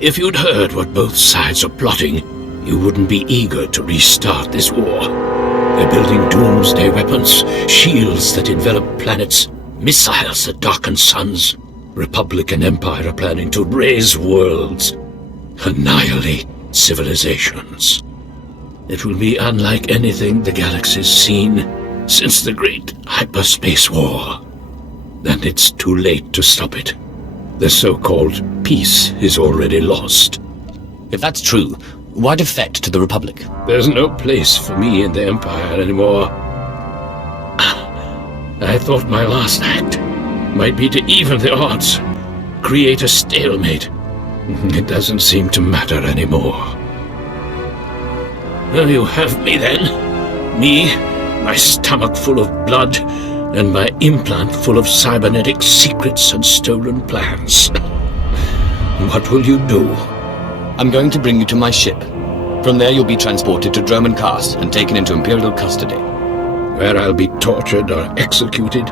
If you'd heard what both sides are plotting, you wouldn't be eager to restart this war. They're building doomsday weapons, shields that envelop planets, missiles that darken suns. Republic and Empire are planning to raise worlds, annihilate civilizations. It will be unlike anything the galaxy's seen since the Great Hyperspace War. And it's too late to stop it. The so-called peace is already lost. If that's true, why defect to the Republic? There's no place for me in the Empire anymore. I thought my last act might be to even the odds, create a stalemate. It doesn't seem to matter anymore. Well, you have me then. Me, my stomach full of blood, and my implant full of cybernetic secrets and stolen plans. What will you do? I'm going to bring you to my ship. From there you'll be transported to Droman Cast and taken into Imperial custody. Where I'll be tortured or executed,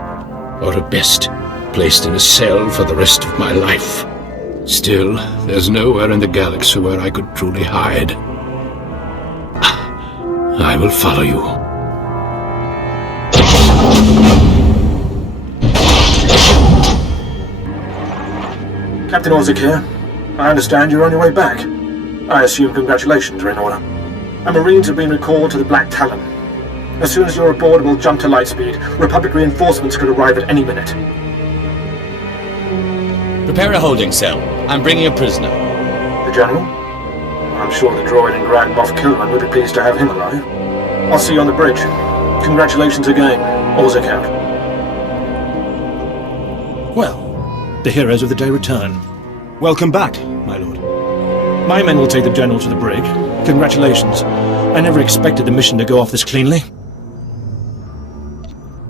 or at best, placed in a cell for the rest of my life. Still, there's nowhere in the galaxy where I could truly hide. I will follow you. Captain Orzik here. I understand you're on your way back. I assume congratulations are in order. Our Marines have been recalled to the Black Talon. As soon as you're aboard, we'll jump to lightspeed. Republic reinforcements could arrive at any minute. Prepare a holding cell. I'm bringing a prisoner. The General? I'm sure the droid and Grad Moff Kilman would be pleased to have him alive. I'll see you on the bridge. Congratulations again. Orzik out. Well, the heroes of the day return. Welcome back, my lord. My men will take the General to the brig. Congratulations. I never expected the mission to go off this cleanly.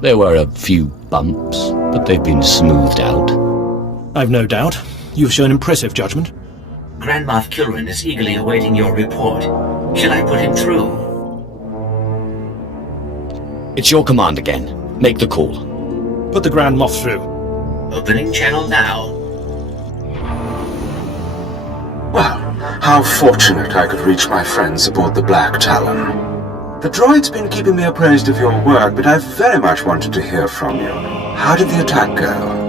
There were a few bumps, but they've been smoothed out. I've no doubt. You've shown impressive judgment. Grand Moff Kilran is eagerly awaiting your report. Shall I put him through? It's your command again. Make the call. Put the Grand Moff through. Opening channel now. Well, how fortunate I could reach my friends aboard the Black Talon. The droid's been keeping me appraised of your work, but I very much wanted to hear from you. How did the attack go?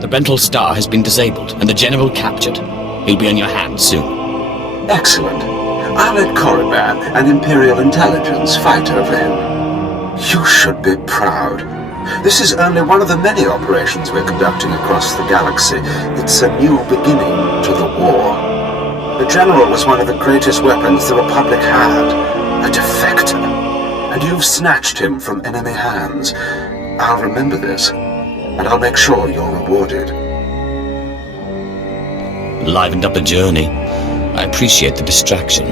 The Brental Star has been disabled, and the General captured. He'll be on your hands soon. Excellent. I'll let Korriban and Imperial Intelligence fight over him. You should be proud. This is only one of the many operations we're conducting across the galaxy. It's a new beginning to the war. The General was one of the greatest weapons the Republic had, a defector, and you've snatched him from enemy hands. I'll remember this, and I'll make sure you're rewarded. Livened up the journey. I appreciate the distraction.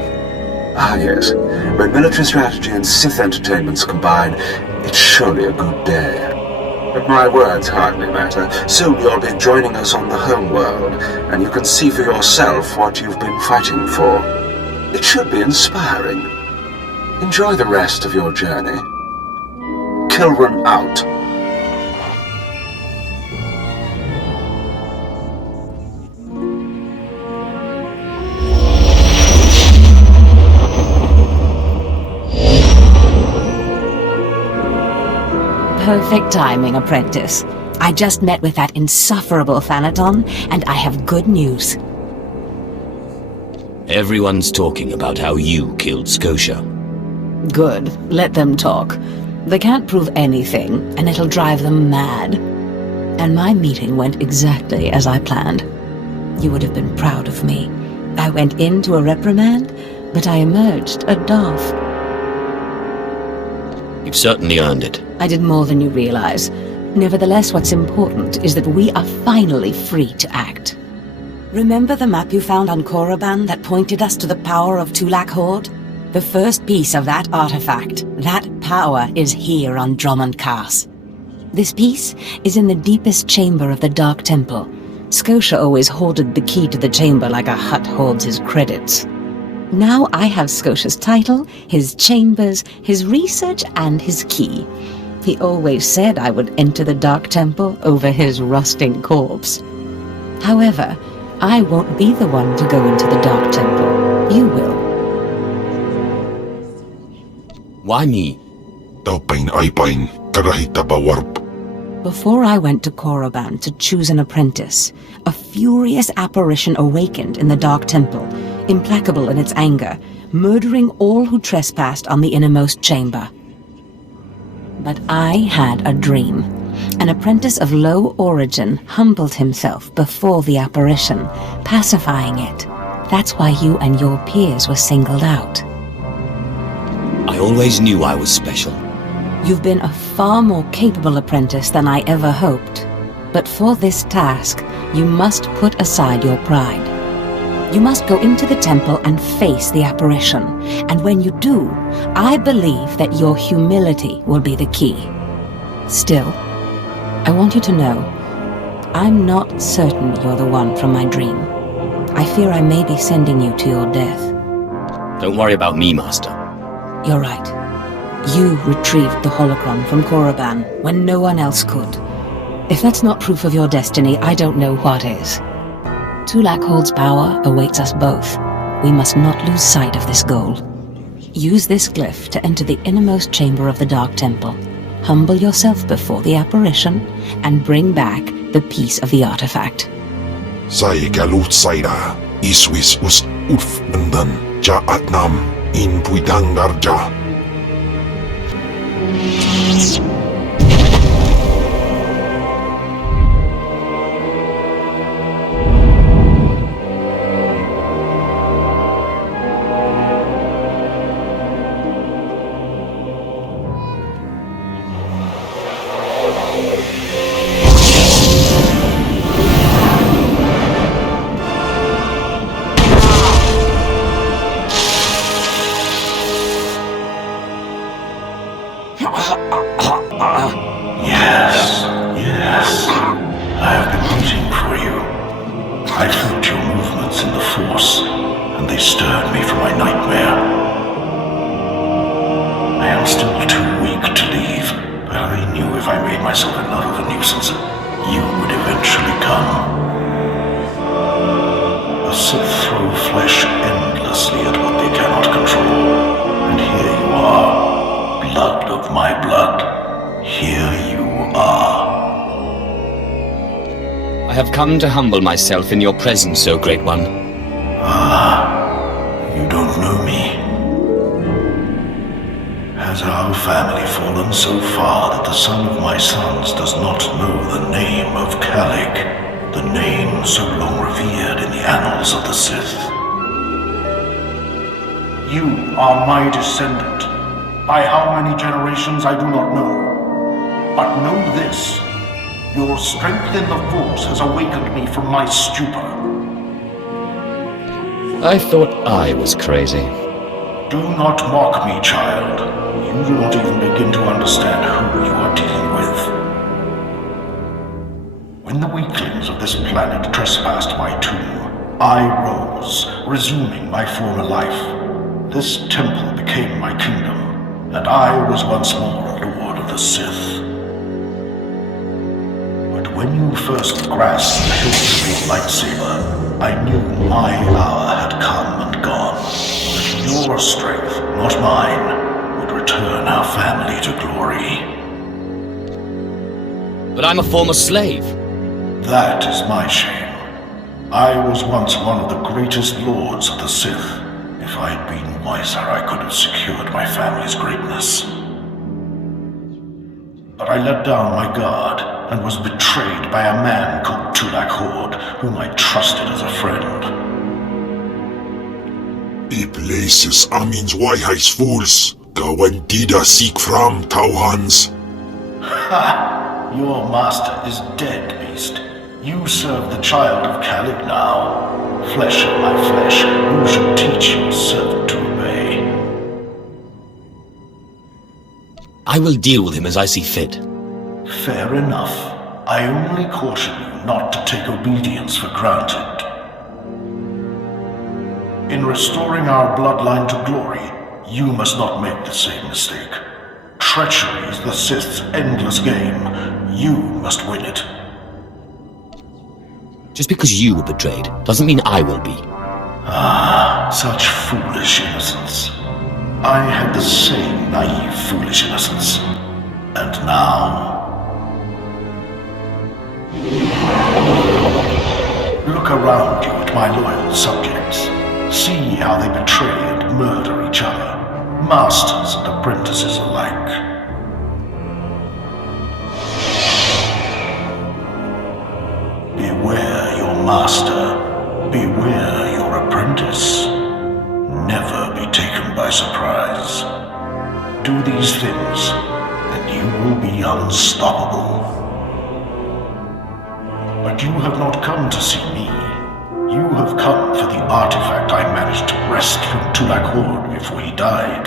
Ah, yes. When military strategy and Sith entertainments combine, it's surely a good day. But my words hardly matter. Soon you'll be joining us on the home world, and you can see for yourself what you've been fighting for. It should be inspiring. Enjoy the rest of your journey. Kilran out. Perfect timing, apprentice. I just met with that insufferable Thanaton, and I have good news. Everyone's talking about how you killed Scotia. Good. Let them talk. They can't prove anything, and it'll drive them mad. And my meeting went exactly as I planned. You would have been proud of me. I went into a reprimand, but I emerged a Darth. You've certainly earned it. I did more than you realize. Nevertheless, what's important is that we are finally free to act. Remember the map you found on Korriban that pointed us to the power of Tulak Horde? The first piece of that artifact, that power, is here on Drummond Cast. This piece is in the deepest chamber of the Dark Temple. Scotia always hoarded the key to the chamber like a Hutt hoards his credits. Now I have Scotia's title, his chambers, his research, and his key. He always said I would enter the Dark Temple over his rusting corpse. However, I won't be the one to go into the Dark Temple. You will. Why me? Before I went to Korriban to choose an apprentice, a furious apparition awakened in the Dark Temple, implacable in its anger, murdering all who trespassed on the innermost chamber. But I had a dream. An apprentice of low origin humbled himself before the apparition, pacifying it. That's why you and your peers were singled out. I always knew I was special. You've been a far more capable apprentice than I ever hoped. But for this task, you must put aside your pride. You must go into the temple and face the apparition. And when you do, I believe that your humility will be the key. Still, I want you to know, I'm not certain you're the one from my dream. I fear I may be sending you to your death. Don't worry about me, Master. You're right. You retrieved the holocron from Korriban when no one else could. If that's not proof of your destiny, I don't know what is. Tulak Horde's power awaits us both. We must not lose sight of this goal. Use this glyph to enter the innermost chamber of the Dark Temple. Humble yourself before the apparition, and bring back the piece of the artifact. Sai galut saira, iswis us urf bendan, ja atnam, in puidang darja. Yes. I have been waiting for you. I felt your movements in the Force, and they stirred me from my nightmare. I am still too weak to leave, but I knew if I made myself enough of a nuisance, you would eventually come. The Sith throw flesh endlessly at what they cannot control, and here you are, blood of my blood. Here you are. I have come to humble myself in your presence, O Great One. You don't know me. Has our family fallen so far that the son of my sons does not know the name of Calig, the name so long revered in the annals of the Sith? You are my descendant. By how many generations I do not know. But know this, your strength in the Force has awakened me from my stupor. I thought I was crazy. Do not mock me, child. You do not even begin to understand who you are dealing with. When the weaklings of this planet trespassed my tomb, I rose, resuming my former life. This temple became my kingdom, and I was once more a lord of the Sith. When you first grasped the hilt of your lightsaber, I knew my hour had come and gone. That your strength, not mine, would return our family to glory. But I'm a former slave. That is my shame. I was once one of the greatest lords of the Sith. If I had been wiser, I could have secured my family's greatness. But I let down my guard and was betrayed by a man called Tulak Horde, whom I trusted as a friend. I places amins wajhais fools, gawan dida seek from Tauhans. Ha! Your master is dead, beast. You serve the child of Kalik now. Flesh of my flesh, who should teach your servant to obey? I will deal with him as I see fit. Fair enough. I only caution you not to take obedience for granted. In restoring our bloodline to glory, you must not make the same mistake. Treachery is the Sith's endless game. You must win it. Just because you were betrayed doesn't mean I will be. Ah, such foolish innocence. I had the same naive, foolish innocence. And now... Look around you at my loyal subjects. See how they betray and murder each other, masters and apprentices alike. Beware your master, beware your apprentice. Never be taken by surprise. Do these things, and you will be unstoppable. But you have not come to see me. You have come for the artifact I managed to wrest from Tulak Horde before he died.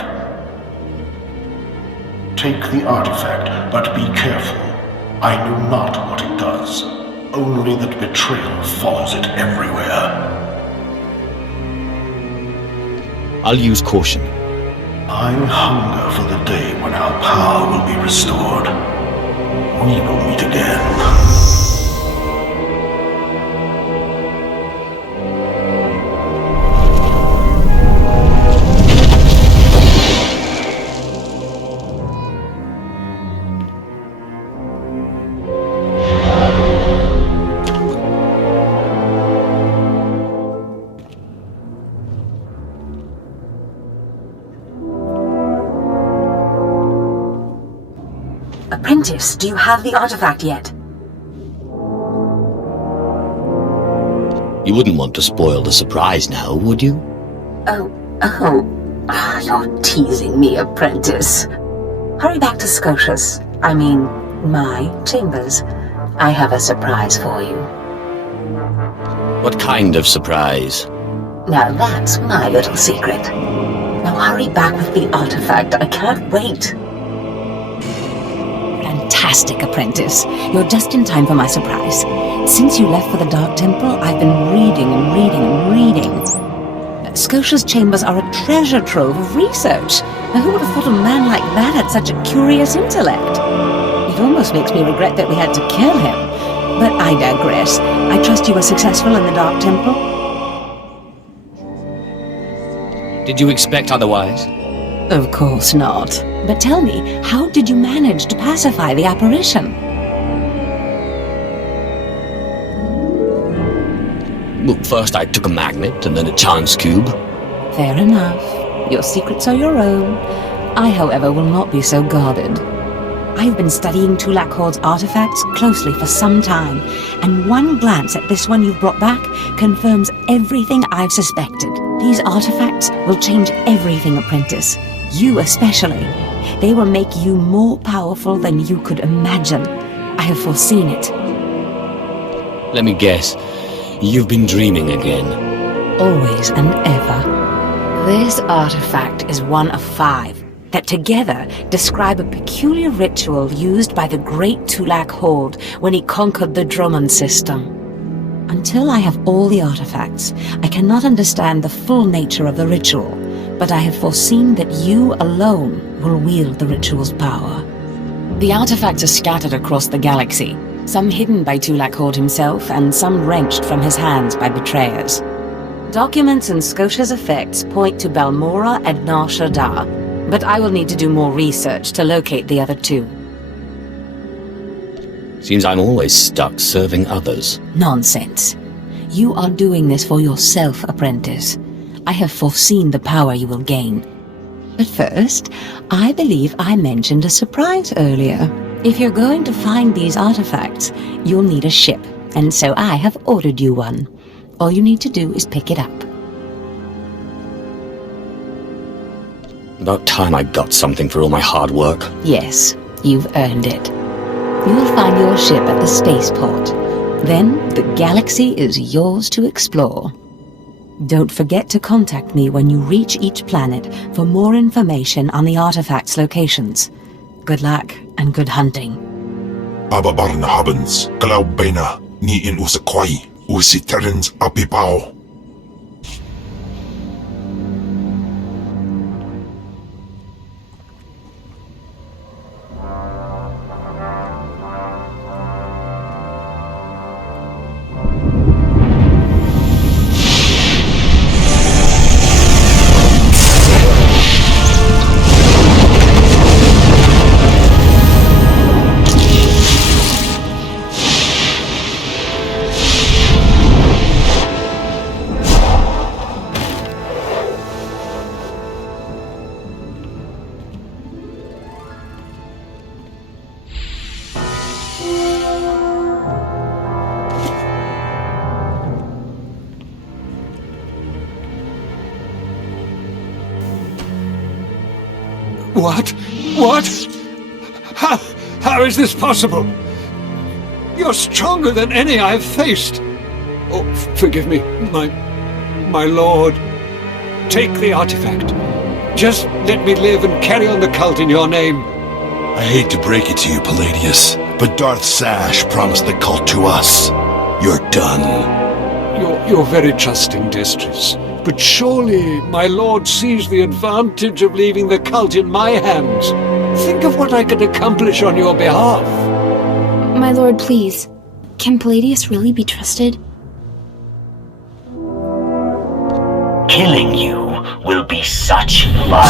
Take the artifact, but be careful. I know not what it does, only that betrayal follows it everywhere. I'll use caution. I hunger for the day when our power will be restored. We will meet again. Apprentice, do you have the artifact yet? You wouldn't want to spoil the surprise now, would you? You're teasing me, apprentice. Hurry back to Scotia's. I mean, my chambers. I have a surprise for you. What kind of surprise? Now that's my little secret. Now hurry back with the artifact. I can't wait. Fantastic, apprentice. You're just in time for my surprise. Since you left for the Dark Temple, I've been reading and reading and reading. Scotia's chambers are a treasure trove of research. Now, who would have thought a man like that had such a curious intellect? It almost makes me regret that we had to kill him. But I digress. I trust you were successful in the Dark Temple? Did you expect otherwise? Of course not. But tell me, how did you manage to pacify the apparition? Well, first I took a magnet and then a chance cube. Fair enough. Your secrets are your own. I, however, will not be so guarded. I've been studying Tulak Horde's artifacts closely for some time, and one glance at this one you've brought back confirms everything I've suspected. These artifacts will change everything, apprentice. You especially. They will make you more powerful than you could imagine. I have foreseen it. Let me guess. You've been dreaming again. Always and ever. This artifact is one of 5 that together describe a peculiar ritual used by the great Tulak Horde when he conquered the Drummond system. Until I have all the artifacts, I cannot understand the full nature of the ritual, but I have foreseen that you alone will wield the ritual's power. The artifacts are scattered across the galaxy, some hidden by Tulak Horde himself and some wrenched from his hands by betrayers. Documents and Scotia's effects point to Balmora and Nar Shaddaa, but I will need to do more research to locate the other 2. Seems I'm always stuck serving others. Nonsense. You are doing this for yourself, apprentice. I have foreseen the power you will gain. But first, I believe I mentioned a surprise earlier. If you're going to find these artifacts, you'll need a ship, and so I have ordered you one. All you need to do is pick it up. About time I got something for all my hard work. Yes, you've earned it. You'll find your ship at the spaceport. Then the galaxy is yours to explore. Don't forget to contact me when you reach each planet for more information on the artifact's locations. Good luck and good hunting. Ababarna habens, Glaubena, ni in usakwai, usiterens apipao. What? What? How is this possible? You're stronger than any I've faced. Oh, forgive me, my lord. Take the artifact. Just let me live and carry on the cult in your name. I hate to break it to you, Palladius, but Darth Sash promised the cult to us. You're done. You're very trusting, Destris. But surely my lord sees the advantage of leaving the cult in my hands. Think of what I could accomplish on your behalf. My lord, please. Can Palladius really be trusted? Killing you will be such fun.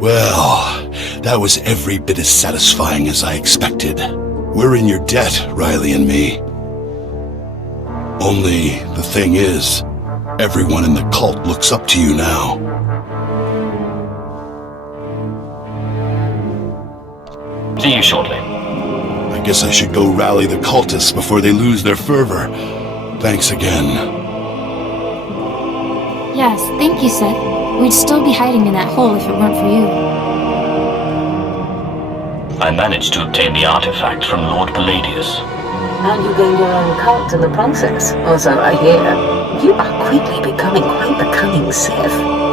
Well, that was every bit as satisfying as I expected. We're in your debt, Riley and me. Only the thing is, everyone in the cult looks up to you now. See you shortly. I guess I should go rally the cultists before they lose their fervor. Thanks again. Yes, thank you, Sith. We'd still be hiding in that hole if it weren't for you. I managed to obtain the artifact from Lord Palladius. And you gained your own cult in the process, or so I hear. You are quickly becoming quite the cunning Sith.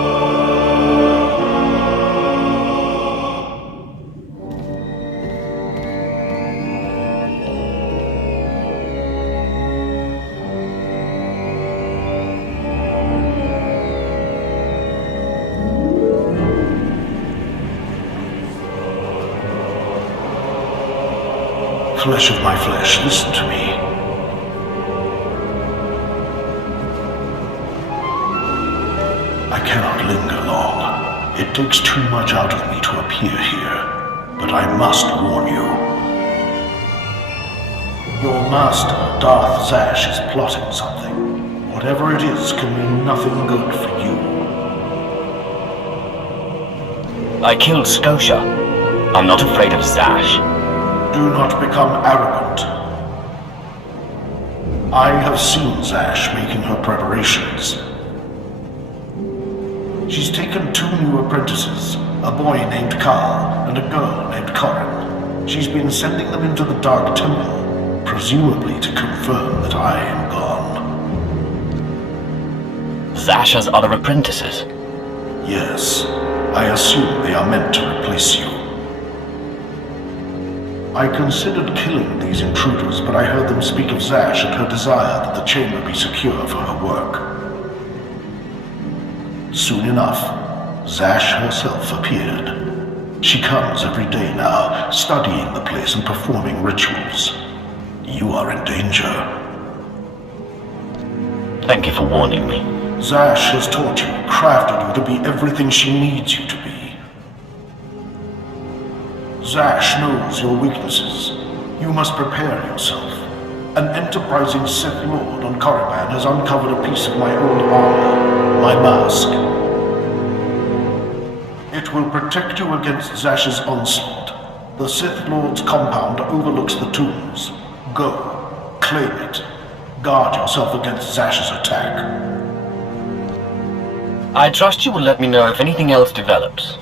Flesh of my flesh, listen to me. I cannot linger long. It takes too much out of me to appear here. But I must warn you. Your master, Darth Sash, is plotting something. Whatever it is can mean nothing good for you. I killed Scotia. I'm not afraid of Sash. Do not become arrogant. I have seen Zash making her preparations. She's taken 2 new apprentices, a boy named Carl and a girl named Corin. She's been sending them into the Dark Temple, presumably to confirm that I am gone. Zash has other apprentices? Yes. I assume they are meant to replace you. I considered killing these intruders, but I heard them speak of Zash and her desire that the chamber be secure for her work. Soon enough, Zash herself appeared. She comes every day now, studying the place and performing rituals. You are in danger. Thank you for warning me. Zash has taught you, crafted you to be everything she needs you to be. Zash knows your weaknesses. You must prepare yourself. An enterprising Sith Lord on Korriban has uncovered a piece of my old armor, my mask. It will protect you against Zash's onslaught. The Sith Lord's compound overlooks the tombs. Go, claim it. Guard yourself against Zash's attack. I trust you will let me know if anything else develops.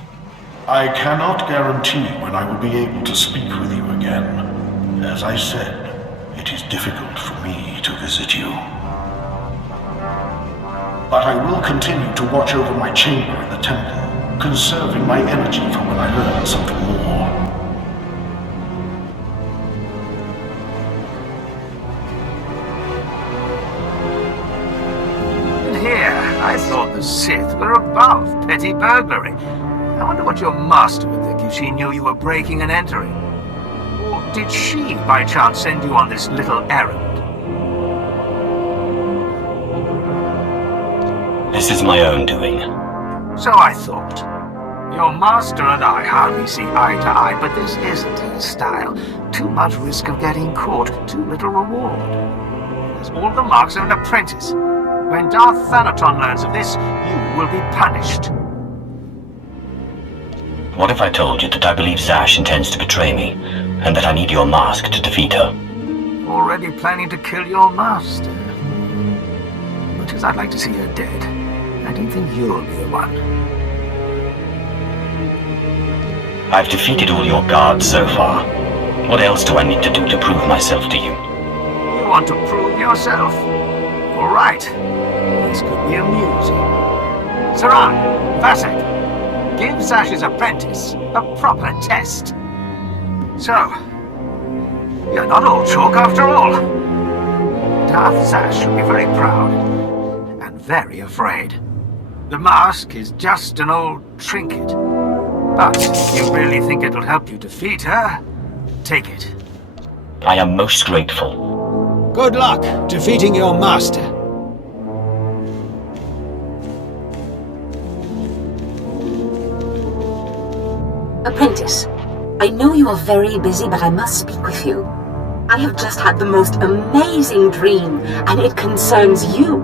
I cannot guarantee when I will be able to speak with you again. As I said, it is difficult for me to visit you. But I will continue to watch over my chamber in the temple, conserving my energy for when I learn something more. Here, I thought the Sith were above petty burglary. I wonder what your master would think if she knew you were breaking and entering. Or did she, by chance, send you on this little errand? This is my own doing. So I thought. Your master and I hardly see eye to eye, but this isn't his style. Too much risk of getting caught, too little reward. There's all the marks of an apprentice. When Darth Thanaton learns of this, you will be punished. What if I told you that I believe Zash intends to betray me, and that I need your mask to defeat her? Already planning to kill your master? Much as I'd like to see her dead, I don't think you'll be the one. I've defeated all your guards so far. What else do I need to do to prove myself to you? You want to prove yourself? All right. This could be amusing. Saran, Vasek, give Zash's apprentice a proper test. So, you're not all chalk after all. Darth Zash should be very proud, and very afraid. The mask is just an old trinket. But if you really think it'll help you defeat her, take it. I am most grateful. Good luck defeating your master. Apprentice, I know you are very busy, but I must speak with you. I have just had the most amazing dream, and it concerns you.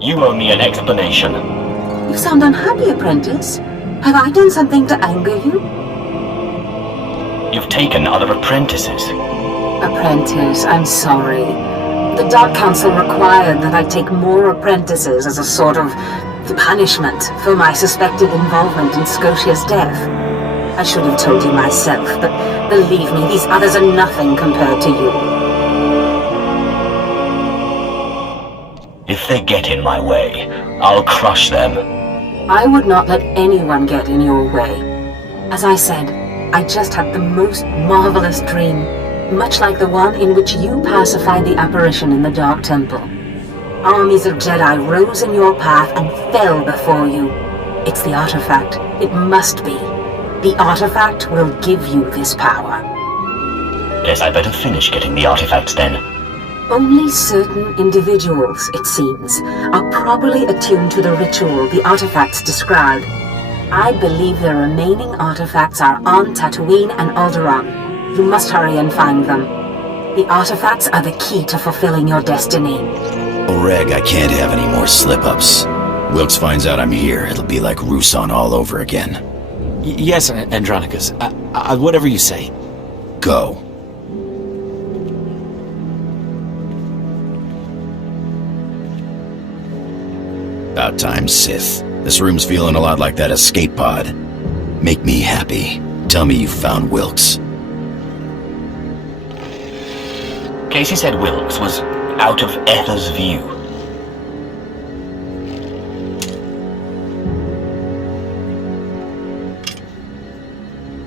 You owe me an explanation. You sound unhappy, Apprentice. Have I done something to anger you? You've taken other apprentices. Apprentice, I'm sorry. The Dark Council required that I take more apprentices as a sort of punishment for my suspected involvement in Scotia's death. I should have told you myself, but believe me, these others are nothing compared to you. If they get in my way, I'll crush them. I would not let anyone get in your way. As I said, I just had the most marvelous dream, much like the one in which you pacified the apparition in the Dark Temple. Armies of Jedi rose in your path and fell before you. It's the artifact. It must be. The artifact will give you this power. Guess I better finish getting the artifacts then. Only certain individuals, it seems, are properly attuned to the ritual the artifacts describe. I believe the remaining artifacts are on Tatooine and Alderaan. You must hurry and find them. The artifacts are the key to fulfilling your destiny. Oh, Reg, I can't have any more slip-ups. Wilkes finds out I'm here, it'll be like Rusan all over again. Yes, Andronicus. Whatever you say. Go. About time, Sith. This room's feeling a lot like that escape pod. Make me happy. Tell me you found Wilkes. Casey said Wilkes was out of Ether's view.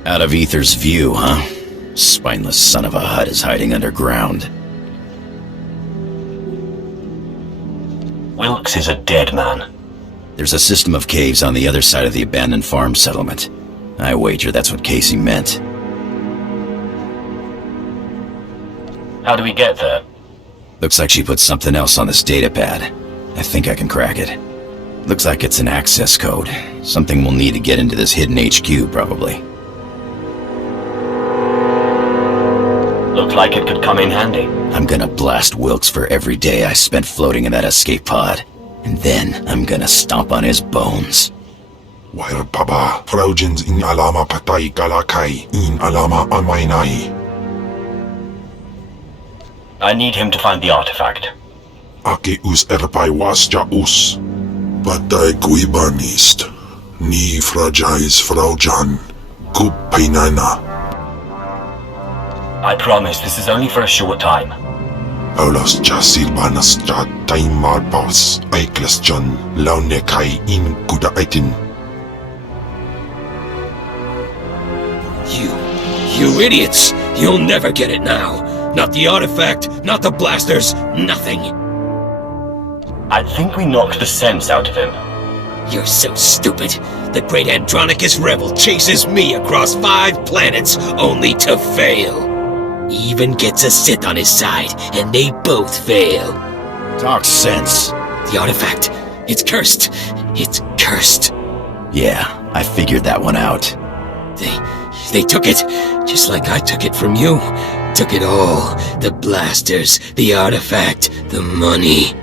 Out of Ether's view, huh? Spineless son of a Hutt is hiding underground. Wilkes is a dead man. There's a system of caves on the other side of the abandoned farm settlement. I wager that's what Casey meant. How do we get there? Looks like she put something else on this datapad. I think I can crack it. Looks like it's an access code. Something we'll need to get into this hidden HQ, probably. Looks like it could come in handy. I'm gonna blast Wilkes for every day I spent floating in that escape pod. And then I'm gonna stomp on his bones. Wair baba, Fraujins in alama patay galakai, in alama amainai. I need him to find the artifact. ake us erpai wasja us. Patai kuibanist. Ni fragile fraujan. Kup peinana. I promise this is only for a short time. Aulas jasil banas ja taimar paus. Aiklas jan laune kai in kuda aitin. You idiots! You'll never get it now! Not the artifact, not the blasters, nothing! I think we knocked the sense out of him. You're so stupid! The great Andronicus rebel chases me across 5 planets only to fail! He even gets a Sith on his side, and they both fail. Talk sense. The artifact, it's cursed. It's cursed. Yeah, I figured that one out. They took it, just like I took it from you. Took it all. The blasters, the artifact, the money.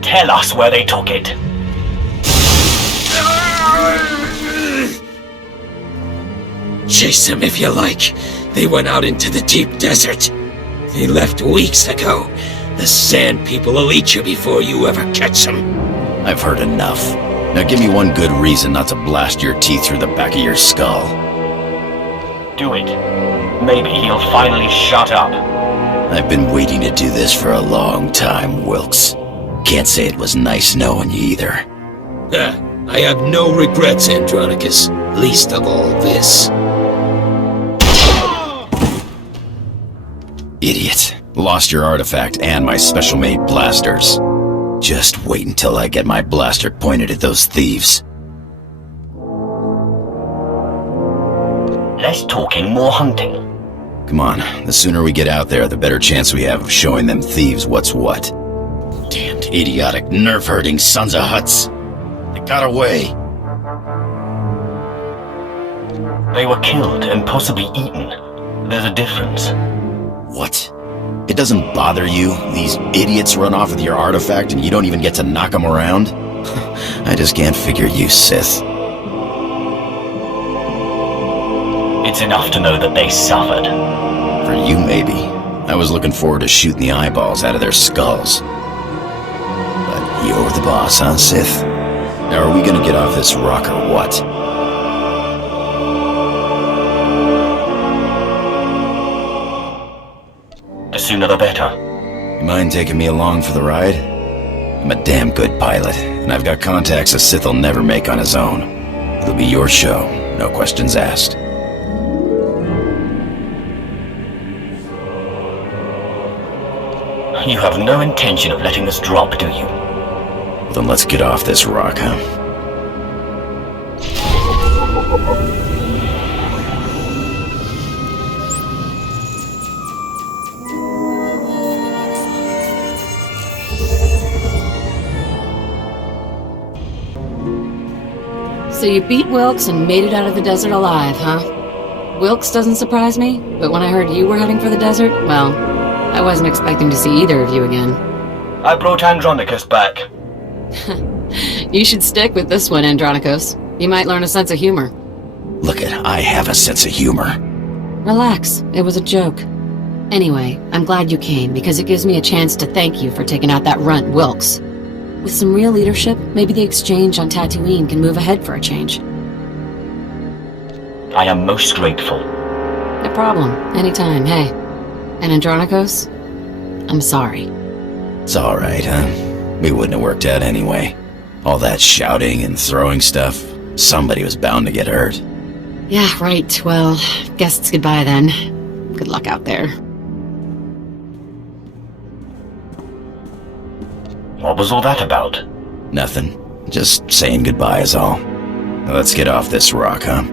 Tell us where they took it. Chase them if you like. They went out into the deep desert. They left weeks ago. The sand people will eat you before you ever catch them. I've heard enough. Now give me one good reason not to blast your teeth through the back of your skull. Do it. Maybe he'll finally shut up. I've been waiting to do this for a long time, Wilkes. Can't say it was nice knowing you either. I have no regrets, Andronicus. Least of all this. Idiot. Lost your artifact and my special-made blasters. Just wait until I get my blaster pointed at those thieves. Less talking, more hunting. Come on, the sooner we get out there, the better chance we have of showing them thieves what's what. Damned idiotic, nerve-hurting sons of huts. They got away. They were killed and possibly eaten. There's a difference. What? It doesn't bother you? These idiots run off with your artifact and you don't even get to knock them around? I just can't figure you, Sith. It's enough to know that they suffered. For you, maybe. I was looking forward to shooting the eyeballs out of their skulls. But you're the boss, huh, Sith? Now, are we gonna get off this rock or what? The sooner the better. You mind taking me along for the ride? I'm a damn good pilot, and I've got contacts a Sith will never make on his own. It'll be your show, no questions asked. You have no intention of letting us drop, do you? Well, then let's get off this rock, huh? So you beat Wilkes and made it out of the desert alive, huh? Wilkes doesn't surprise me, but when I heard you were heading for the desert, well, I wasn't expecting to see either of you again. I brought Andronicus back. You should stick with this one, Andronicus. You might learn a sense of humor. Look it, I have a sense of humor. Relax, it was a joke. Anyway, I'm glad you came, because it gives me a chance to thank you for taking out that runt, Wilkes. With some real leadership, maybe the exchange on Tatooine can move ahead for a change. I am most grateful. No problem. Anytime, hey. And Andronicus, I'm sorry. It's alright, huh? We wouldn't have worked out anyway. All that shouting and throwing stuff, somebody was bound to get hurt. Yeah, right. Well, guess it's goodbye then. Good luck out there. What was all that about? Nothing. Just saying goodbye is all. Now let's get off this rock, huh?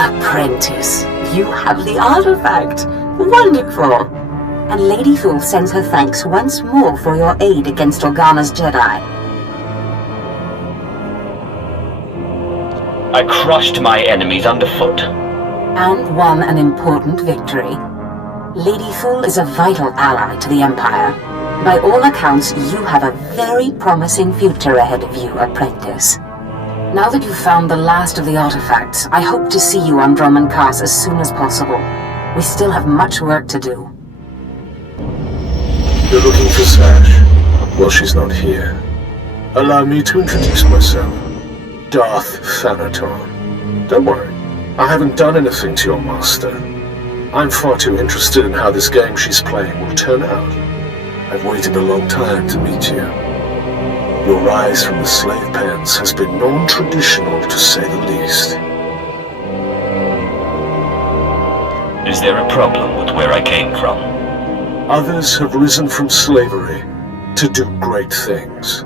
Apprentice, you have the artifact. Wonderful. and Lady Thule sends her thanks once more for your aid against Organa's Jedi. I crushed my enemies underfoot. And won an important victory. Lady Thule is a vital ally to the Empire. By all accounts, you have a very promising future ahead of you, apprentice. Now that you've found the last of the artifacts, I hope to see you on Drummond Cass as soon as possible. We still have much work to do. You're looking for Sash? Well, she's not here. Allow me to introduce myself. Darth Thanaton. Don't worry, I haven't done anything to your master. I'm far too interested in how this game she's playing will turn out. I've waited a long time to meet you. Your rise from the slave pens has been non-traditional, to say the least. Is there a problem with where I came from? Others have risen from slavery to do great things.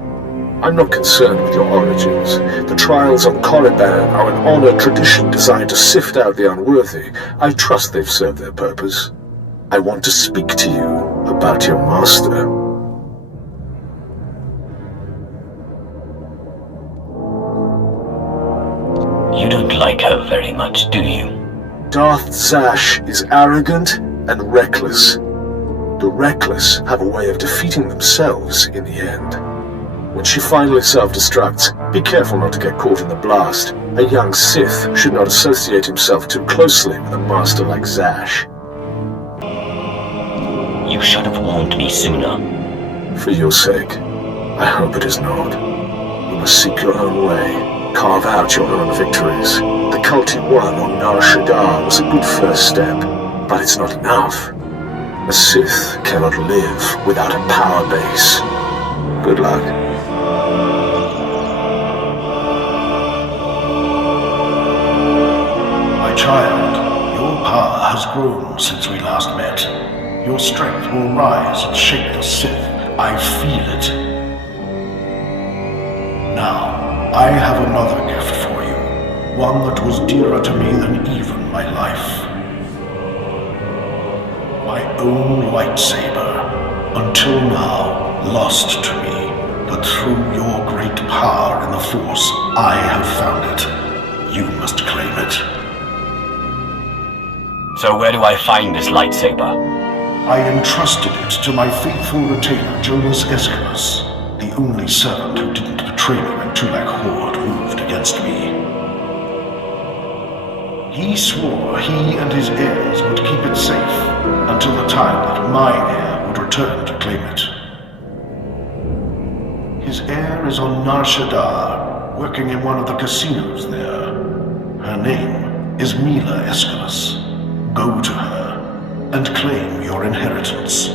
I'm not concerned with your origins. The trials on Korriban are an honored tradition designed to sift out the unworthy. I trust they've served their purpose. I want to speak to you about your master. You don't like her very much, do you? Darth Zash is arrogant and reckless. The reckless have a way of defeating themselves in the end. When she finally self-destructs, be careful not to get caught in the blast. A young Sith should not associate himself too closely with a master like Zash. You should have warned me sooner. For your sake, I hope it is not. You must seek your own way, carve out your own victories. The cult you won on Nar Shaddaa was a good first step, but it's not enough. A Sith cannot live without a power base. Good luck. My child, your power has grown since we last met. Your strength will rise and shake the Sith. I feel it. Now, I have another gift for you. One that was dearer to me than even my life. My own lightsaber. Until now, lost to me. But through your great power in the Force, I have found it. You must claim it. So where do I find this lightsaber? I entrusted it to my faithful retainer, Jonas Escalus, the only servant who didn't betray me when Tulak Horde moved against me. He swore he and his heirs would keep it safe until the time that my heir would return to claim it. His heir is on Nar Shaddaa, working in one of the casinos there. Her name is Mila Escalus. Go to her and claim your inheritance.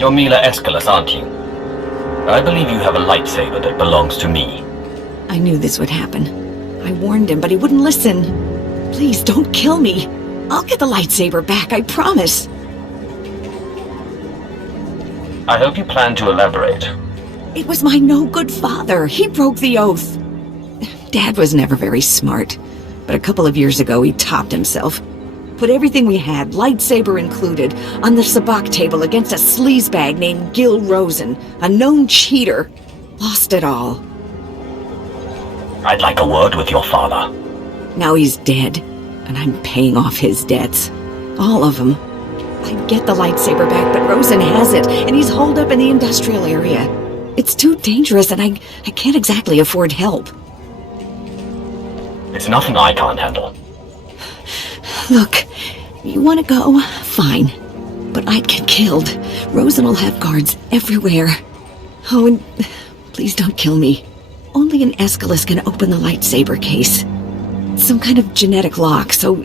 You're Mila Escalus, aren't you? I believe you have a lightsaber that belongs to me. I knew this would happen. I warned him, but he wouldn't listen. Please, don't kill me. I'll get the lightsaber back, I promise. I hope you plan to elaborate. It was my no-good father. He broke the oath. Dad was never very smart, but a couple of years ago he topped himself. Put everything we had, lightsaber included, on the sabacc table against a sleazebag named Gil Rosen, a known cheater. Lost it all. I'd like a word with your father. Now he's dead, and I'm paying off his debts. All of them. I'd get the lightsaber back, but Rosen has it, and he's holed up in the industrial area. It's too dangerous, and I can't exactly afford help. It's nothing I can't handle. Look, you want to go? Fine. But I'd get killed. Rosen will have guards everywhere. Oh, and please don't kill me. Only an Escalus can open the lightsaber case. Some kind of genetic lock, so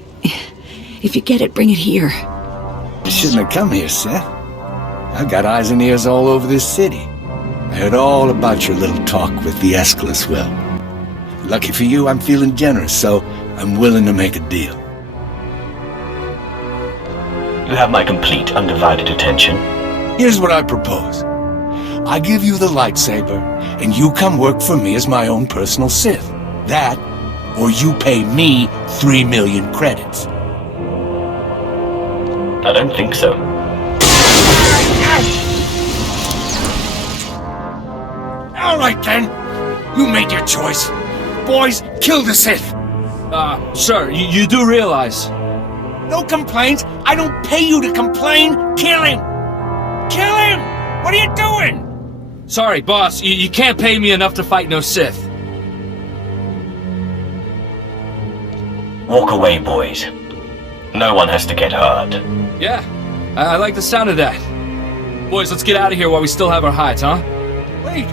if you get it, bring it here. You shouldn't have come here, Sith. I've got eyes and ears all over this city. I heard all about your little talk with the Escalus Will. Lucky for you, I'm feeling generous, so I'm willing to make a deal. You have my complete, undivided attention. Here's what I propose. I give you the lightsaber, and you come work for me as my own personal Sith. That or you pay me 3 million credits. I don't think so. All right then. You made your choice. Boys, kill the Sith. Sir, you do realize... No complaints. I don't pay you to complain. Kill him. Kill him! What are you doing? Sorry, boss. You can't pay me enough to fight no Sith. Walk away, boys. No one has to get hurt. Yeah, I like the sound of that. Boys, let's get out of here while we still have our hides, huh? Wait,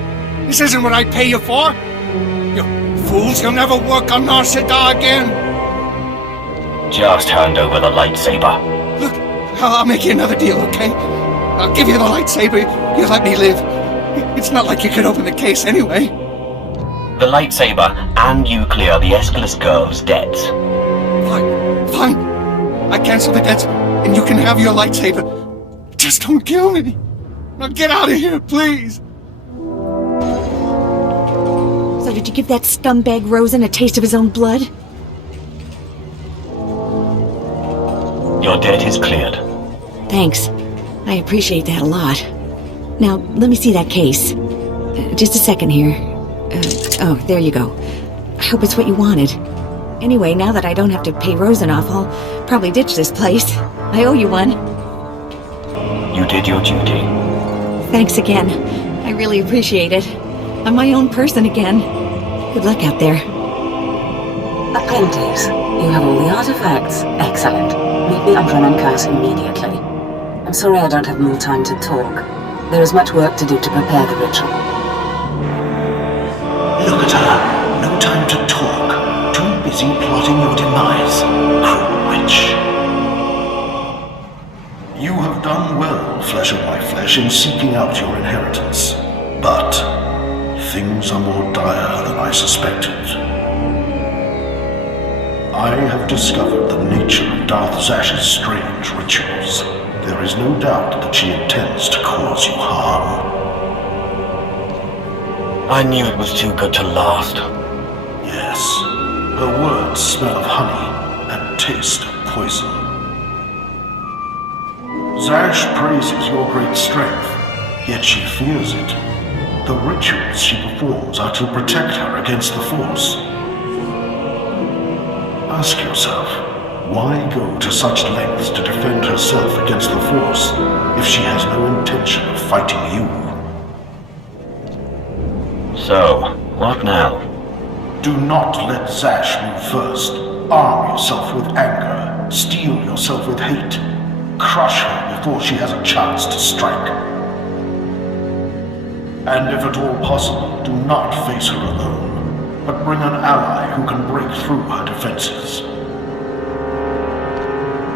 this isn't what I pay you for. You fools, you'll never work on Nar Shaddaa again. Just hand over the lightsaber. Look, I'll make you another deal, okay? I'll give you the lightsaber, you let me live. It's not like you could open the case anyway. The lightsaber, and you clear the Escalus girl's debts. Fine. I cancel the debts, and you can have your lightsaber. Just don't kill me. Now get out of here, please. So did you give that scumbag Rosen a taste of his own blood? Your debt is cleared. Thanks. I appreciate that a lot. Now, let me see that case. Just a second here. Oh, there you go. I hope it's what you wanted. Anyway, now that I don't have to pay Rosen off, I'll probably ditch this place. I owe you one. You did your duty. Thanks again. I really appreciate it. I'm my own person again. Good luck out there. Apprentice, you have all the artifacts. Excellent. Meet me on Drummoncuss immediately. I'm sorry I don't have more time to talk. There is much work to do to prepare the ritual. Look at her. No time to talk. Too busy plotting your demise. Cruel witch. You have done well, flesh of my flesh, in seeking out your inheritance. But things are more dire than I suspected. I have discovered the nature of Darth Zash's strange rituals. There is no doubt that she intends to cause you harm. I knew it was too good to last. Yes. Her words smell of honey and taste of poison. Zash praises your great strength, yet she fears it. The rituals she performs are to protect her against the Force. Ask yourself, why go to such lengths to defend herself against the Force if she has no intention of fighting you? So, what now? Do not let Zash move first. Arm yourself with anger. Steel yourself with hate. Crush her before she has a chance to strike. And if at all possible, do not face her alone, but bring an ally who can break through her defenses.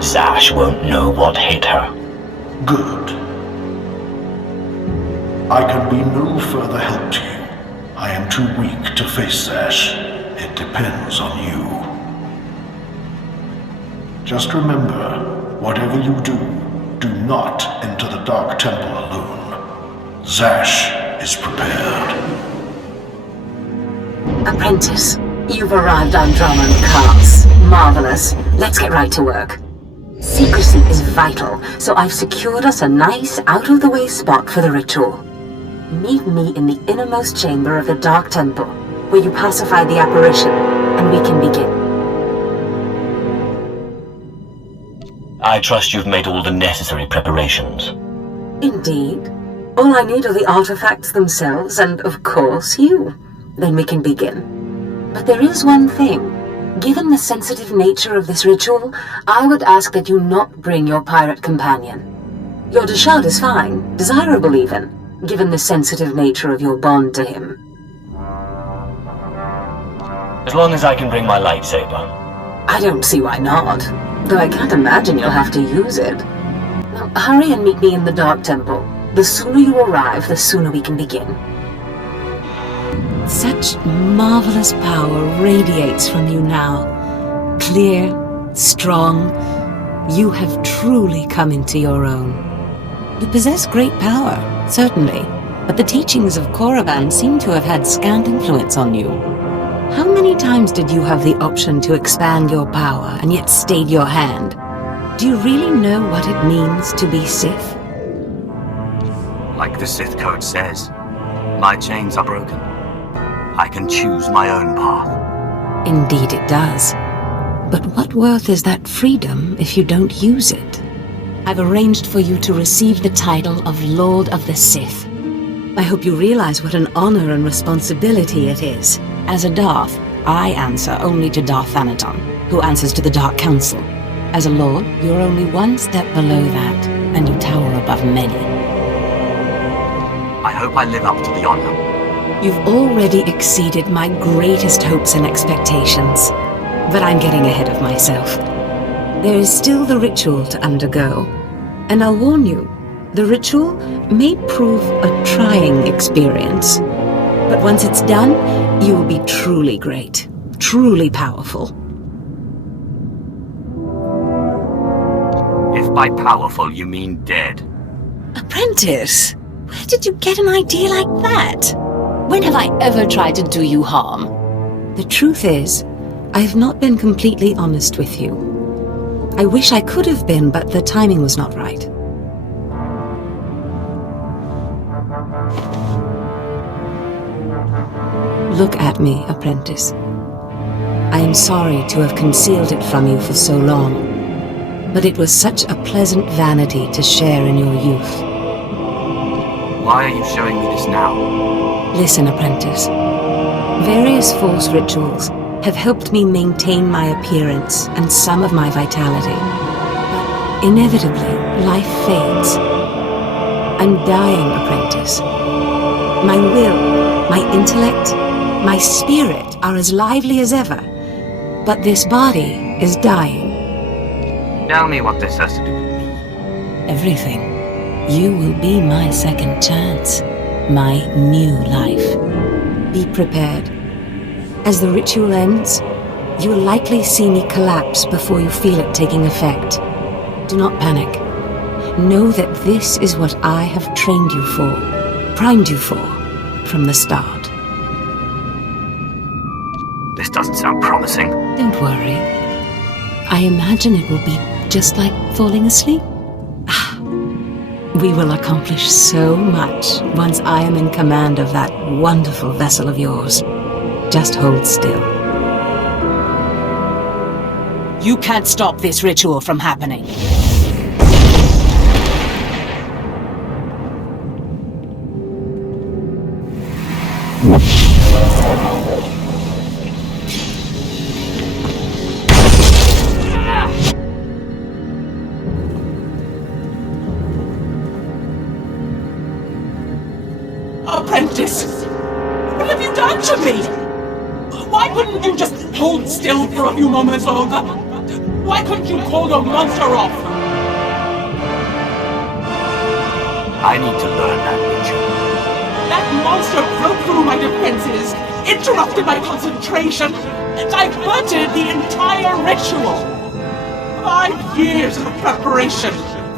Zash won't know what hit her. Good. I can be no further help to you. I am too weak to face Zash. It depends on you. Just remember, whatever you do, do not enter the Dark Temple alone. Zash is prepared. Apprentice, you've arrived on Drummoncuss. Marvelous. Let's get right to work. Secrecy is vital, so I've secured us a nice, out-of-the-way spot for the ritual. Meet me in the innermost chamber of the Dark Temple, where you pacify the apparition, and we can begin. I trust you've made all the necessary preparations. Indeed. All I need are the artifacts themselves, and of course you. Then we can begin. But there is one thing. Given the sensitive nature of this ritual, I would ask that you not bring your pirate companion. Your Deshard is fine, desirable even, given the sensitive nature of your bond to him. As long as I can bring my lightsaber. I don't see why not, though I can't imagine you'll have to use it. Now, hurry and meet me in the Dark Temple. The sooner you arrive, the sooner we can begin. Such marvelous power radiates from you now. Clear, strong. You have truly come into your own. You possess great power, certainly, but the teachings of Korriban seem to have had scant influence on you. How many times did you have the option to expand your power and yet stayed your hand? Do you really know what it means to be Sith? Like the Sith code says, my chains are broken. I can choose my own path. Indeed it does. But what worth is that freedom if you don't use it? I've arranged for you to receive the title of Lord of the Sith. I hope you realize what an honor and responsibility it is. As a Darth, I answer only to Darth Thanaton, who answers to the Dark Council. As a Lord, you're only one step below that, and you tower above many. I hope I live up to the honor. You've already exceeded my greatest hopes and expectations. But I'm getting ahead of myself. There is still the ritual to undergo. And I'll warn you, the ritual may prove a trying experience. But once it's done, you will be truly great, truly powerful. If by powerful you mean dead. Apprentice, where did you get an idea like that? When have I ever tried to do you harm? The truth is, I have not been completely honest with you. I wish I could have been, but the timing was not right. Look at me, apprentice. I am sorry to have concealed it from you for so long, but it was such a pleasant vanity to share in your youth. Why are you showing me this now? Listen, apprentice. Various Force rituals have helped me maintain my appearance and some of my vitality. But inevitably, life fades. I'm dying, apprentice. My will, my intellect, my spirit are as lively as ever, but this body is dying. Tell me what this has to do with me. Everything. You will be my second chance, my new life. Be prepared. As the ritual ends, you will likely see me collapse before you feel it taking effect. Do not panic. Know that this is what I have trained you for, primed you for, from the start. This doesn't sound promising. Don't worry. I imagine it will be just like falling asleep. We will accomplish so much once I am in command of that wonderful vessel of yours. Just hold still. You can't stop this ritual from happening. Apprentice! What have you done to me? Why couldn't you just hold still for a few moments longer? Why couldn't you call your monster off? I need to learn that ritual. That monster broke through my defenses, interrupted my concentration, and diverted the entire ritual. 5 years of preparation,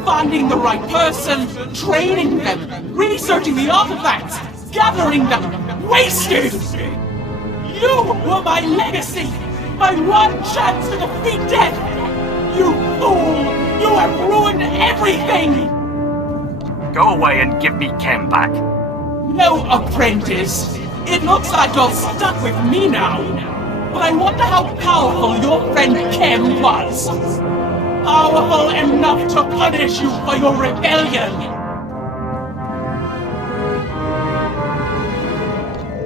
finding the right person, training them, researching the artifacts, gathering them, wasted! You were my legacy, my one chance to defeat death! You fool! You have ruined everything! Go away and give me Kem back. No, apprentice. It looks like you're stuck with me now. But I wonder how powerful your friend Kem was. Powerful enough to punish you for your rebellion.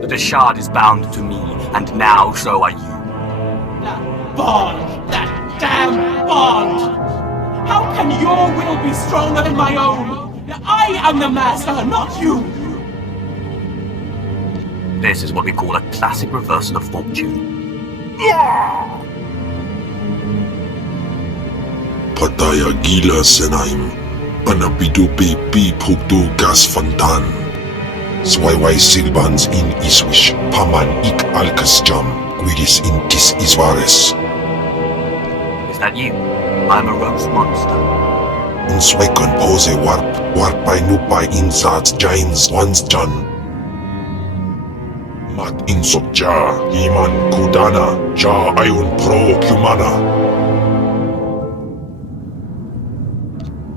The shard is bound to me, and now so are you. That bond! That damn bond! How can your will be stronger than my own? I am the master, not you! This is what we call a classic reversal of fortune. Pataya gila senaim, anapidu pi pukdu gas fantan. Swayway silbans in iswish, paman ik alkasjam, guidis in tis isvares. Is that you? I'm a rose monster. Unswekon pose warp by nupai in zats jains one's jan. Mat insok ja, himan kudana, ja ayun pro humana.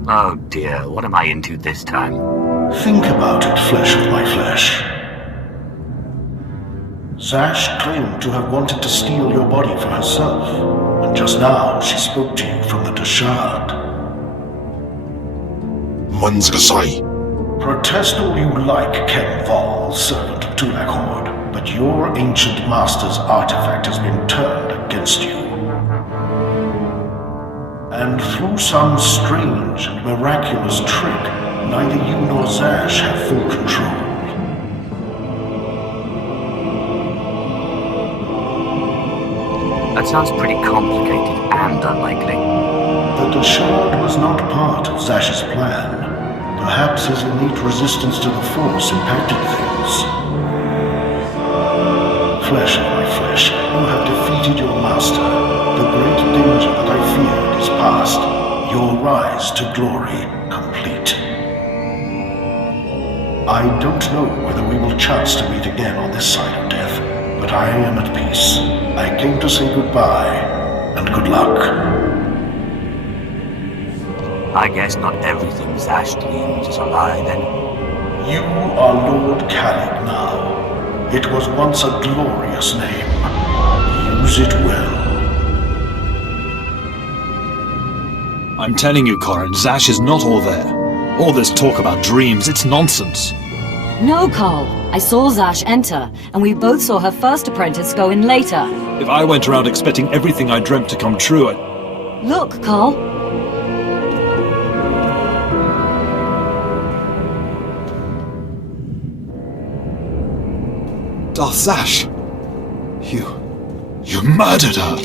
Oh dear, what am I into this time? Think about it, flesh of my flesh. Zash claimed to have wanted to steal your body for herself, and just now she spoke to you from the Dashad. Manzgasai. Protest all you like, Ken Val, servant of Tulak Horde, but your ancient master's artifact has been turned against you. And through some strange and miraculous trick, neither you nor Zash have full control. That sounds pretty complicated and unlikely. The Dashad was not part of Zash's plan. Perhaps his innate resistance to the Force impacted things. Flesh of my flesh, you have defeated your master. The great danger that I feared is past. Your rise to glory complete. I don't know whether we will chance to meet again on this side of death, but I am at peace. I came to say goodbye, and good luck. I guess not everything Zash dreams is a lie, then. You are Lord Kalik now. It was once a glorious name. Use it well. I'm telling you, Corin, Zash is not all there. All this talk about dreams, it's nonsense. No, Carl. I saw Zash enter, and we both saw her first apprentice go in later. If I went around expecting everything I dreamt to come true, Look, Carl. Darth Zash! You murdered her!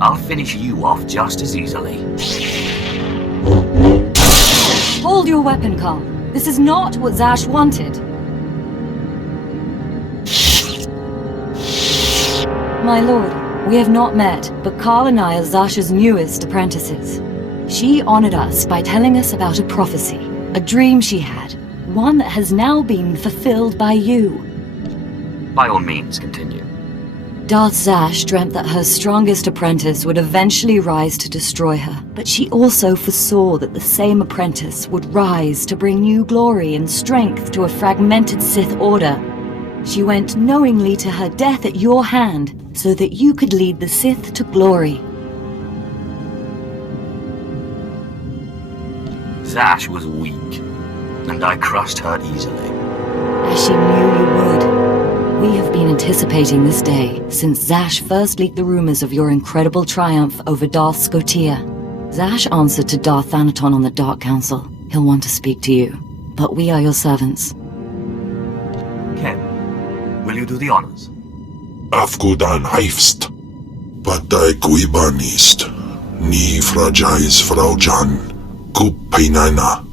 I'll finish you off just as easily. Hold your weapon, Carl. This is not what Zash wanted. My lord, we have not met, but Carl and I are Zash's newest apprentices. She honored us by telling us about a prophecy, a dream she had, one that has now been fulfilled by you. By all means, continue. Darth Zash dreamt that her strongest apprentice would eventually rise to destroy her, but she also foresaw that the same apprentice would rise to bring new glory and strength to a fragmented Sith order. She went knowingly to her death at your hand, so that you could lead the Sith to glory. Zash was weak, and I crushed her easily. As she knew you would. We have been anticipating this day since Zash first leaked the rumors of your incredible triumph over Darth Scotia. Zash answered to Darth Thanaton on the Dark Council. He'll want to speak to you, but we are your servants. Ken, will you do the honors? Afgudan Heifst. Patai Guibanist. Ni fragais Frau Jan. Kup Peinana.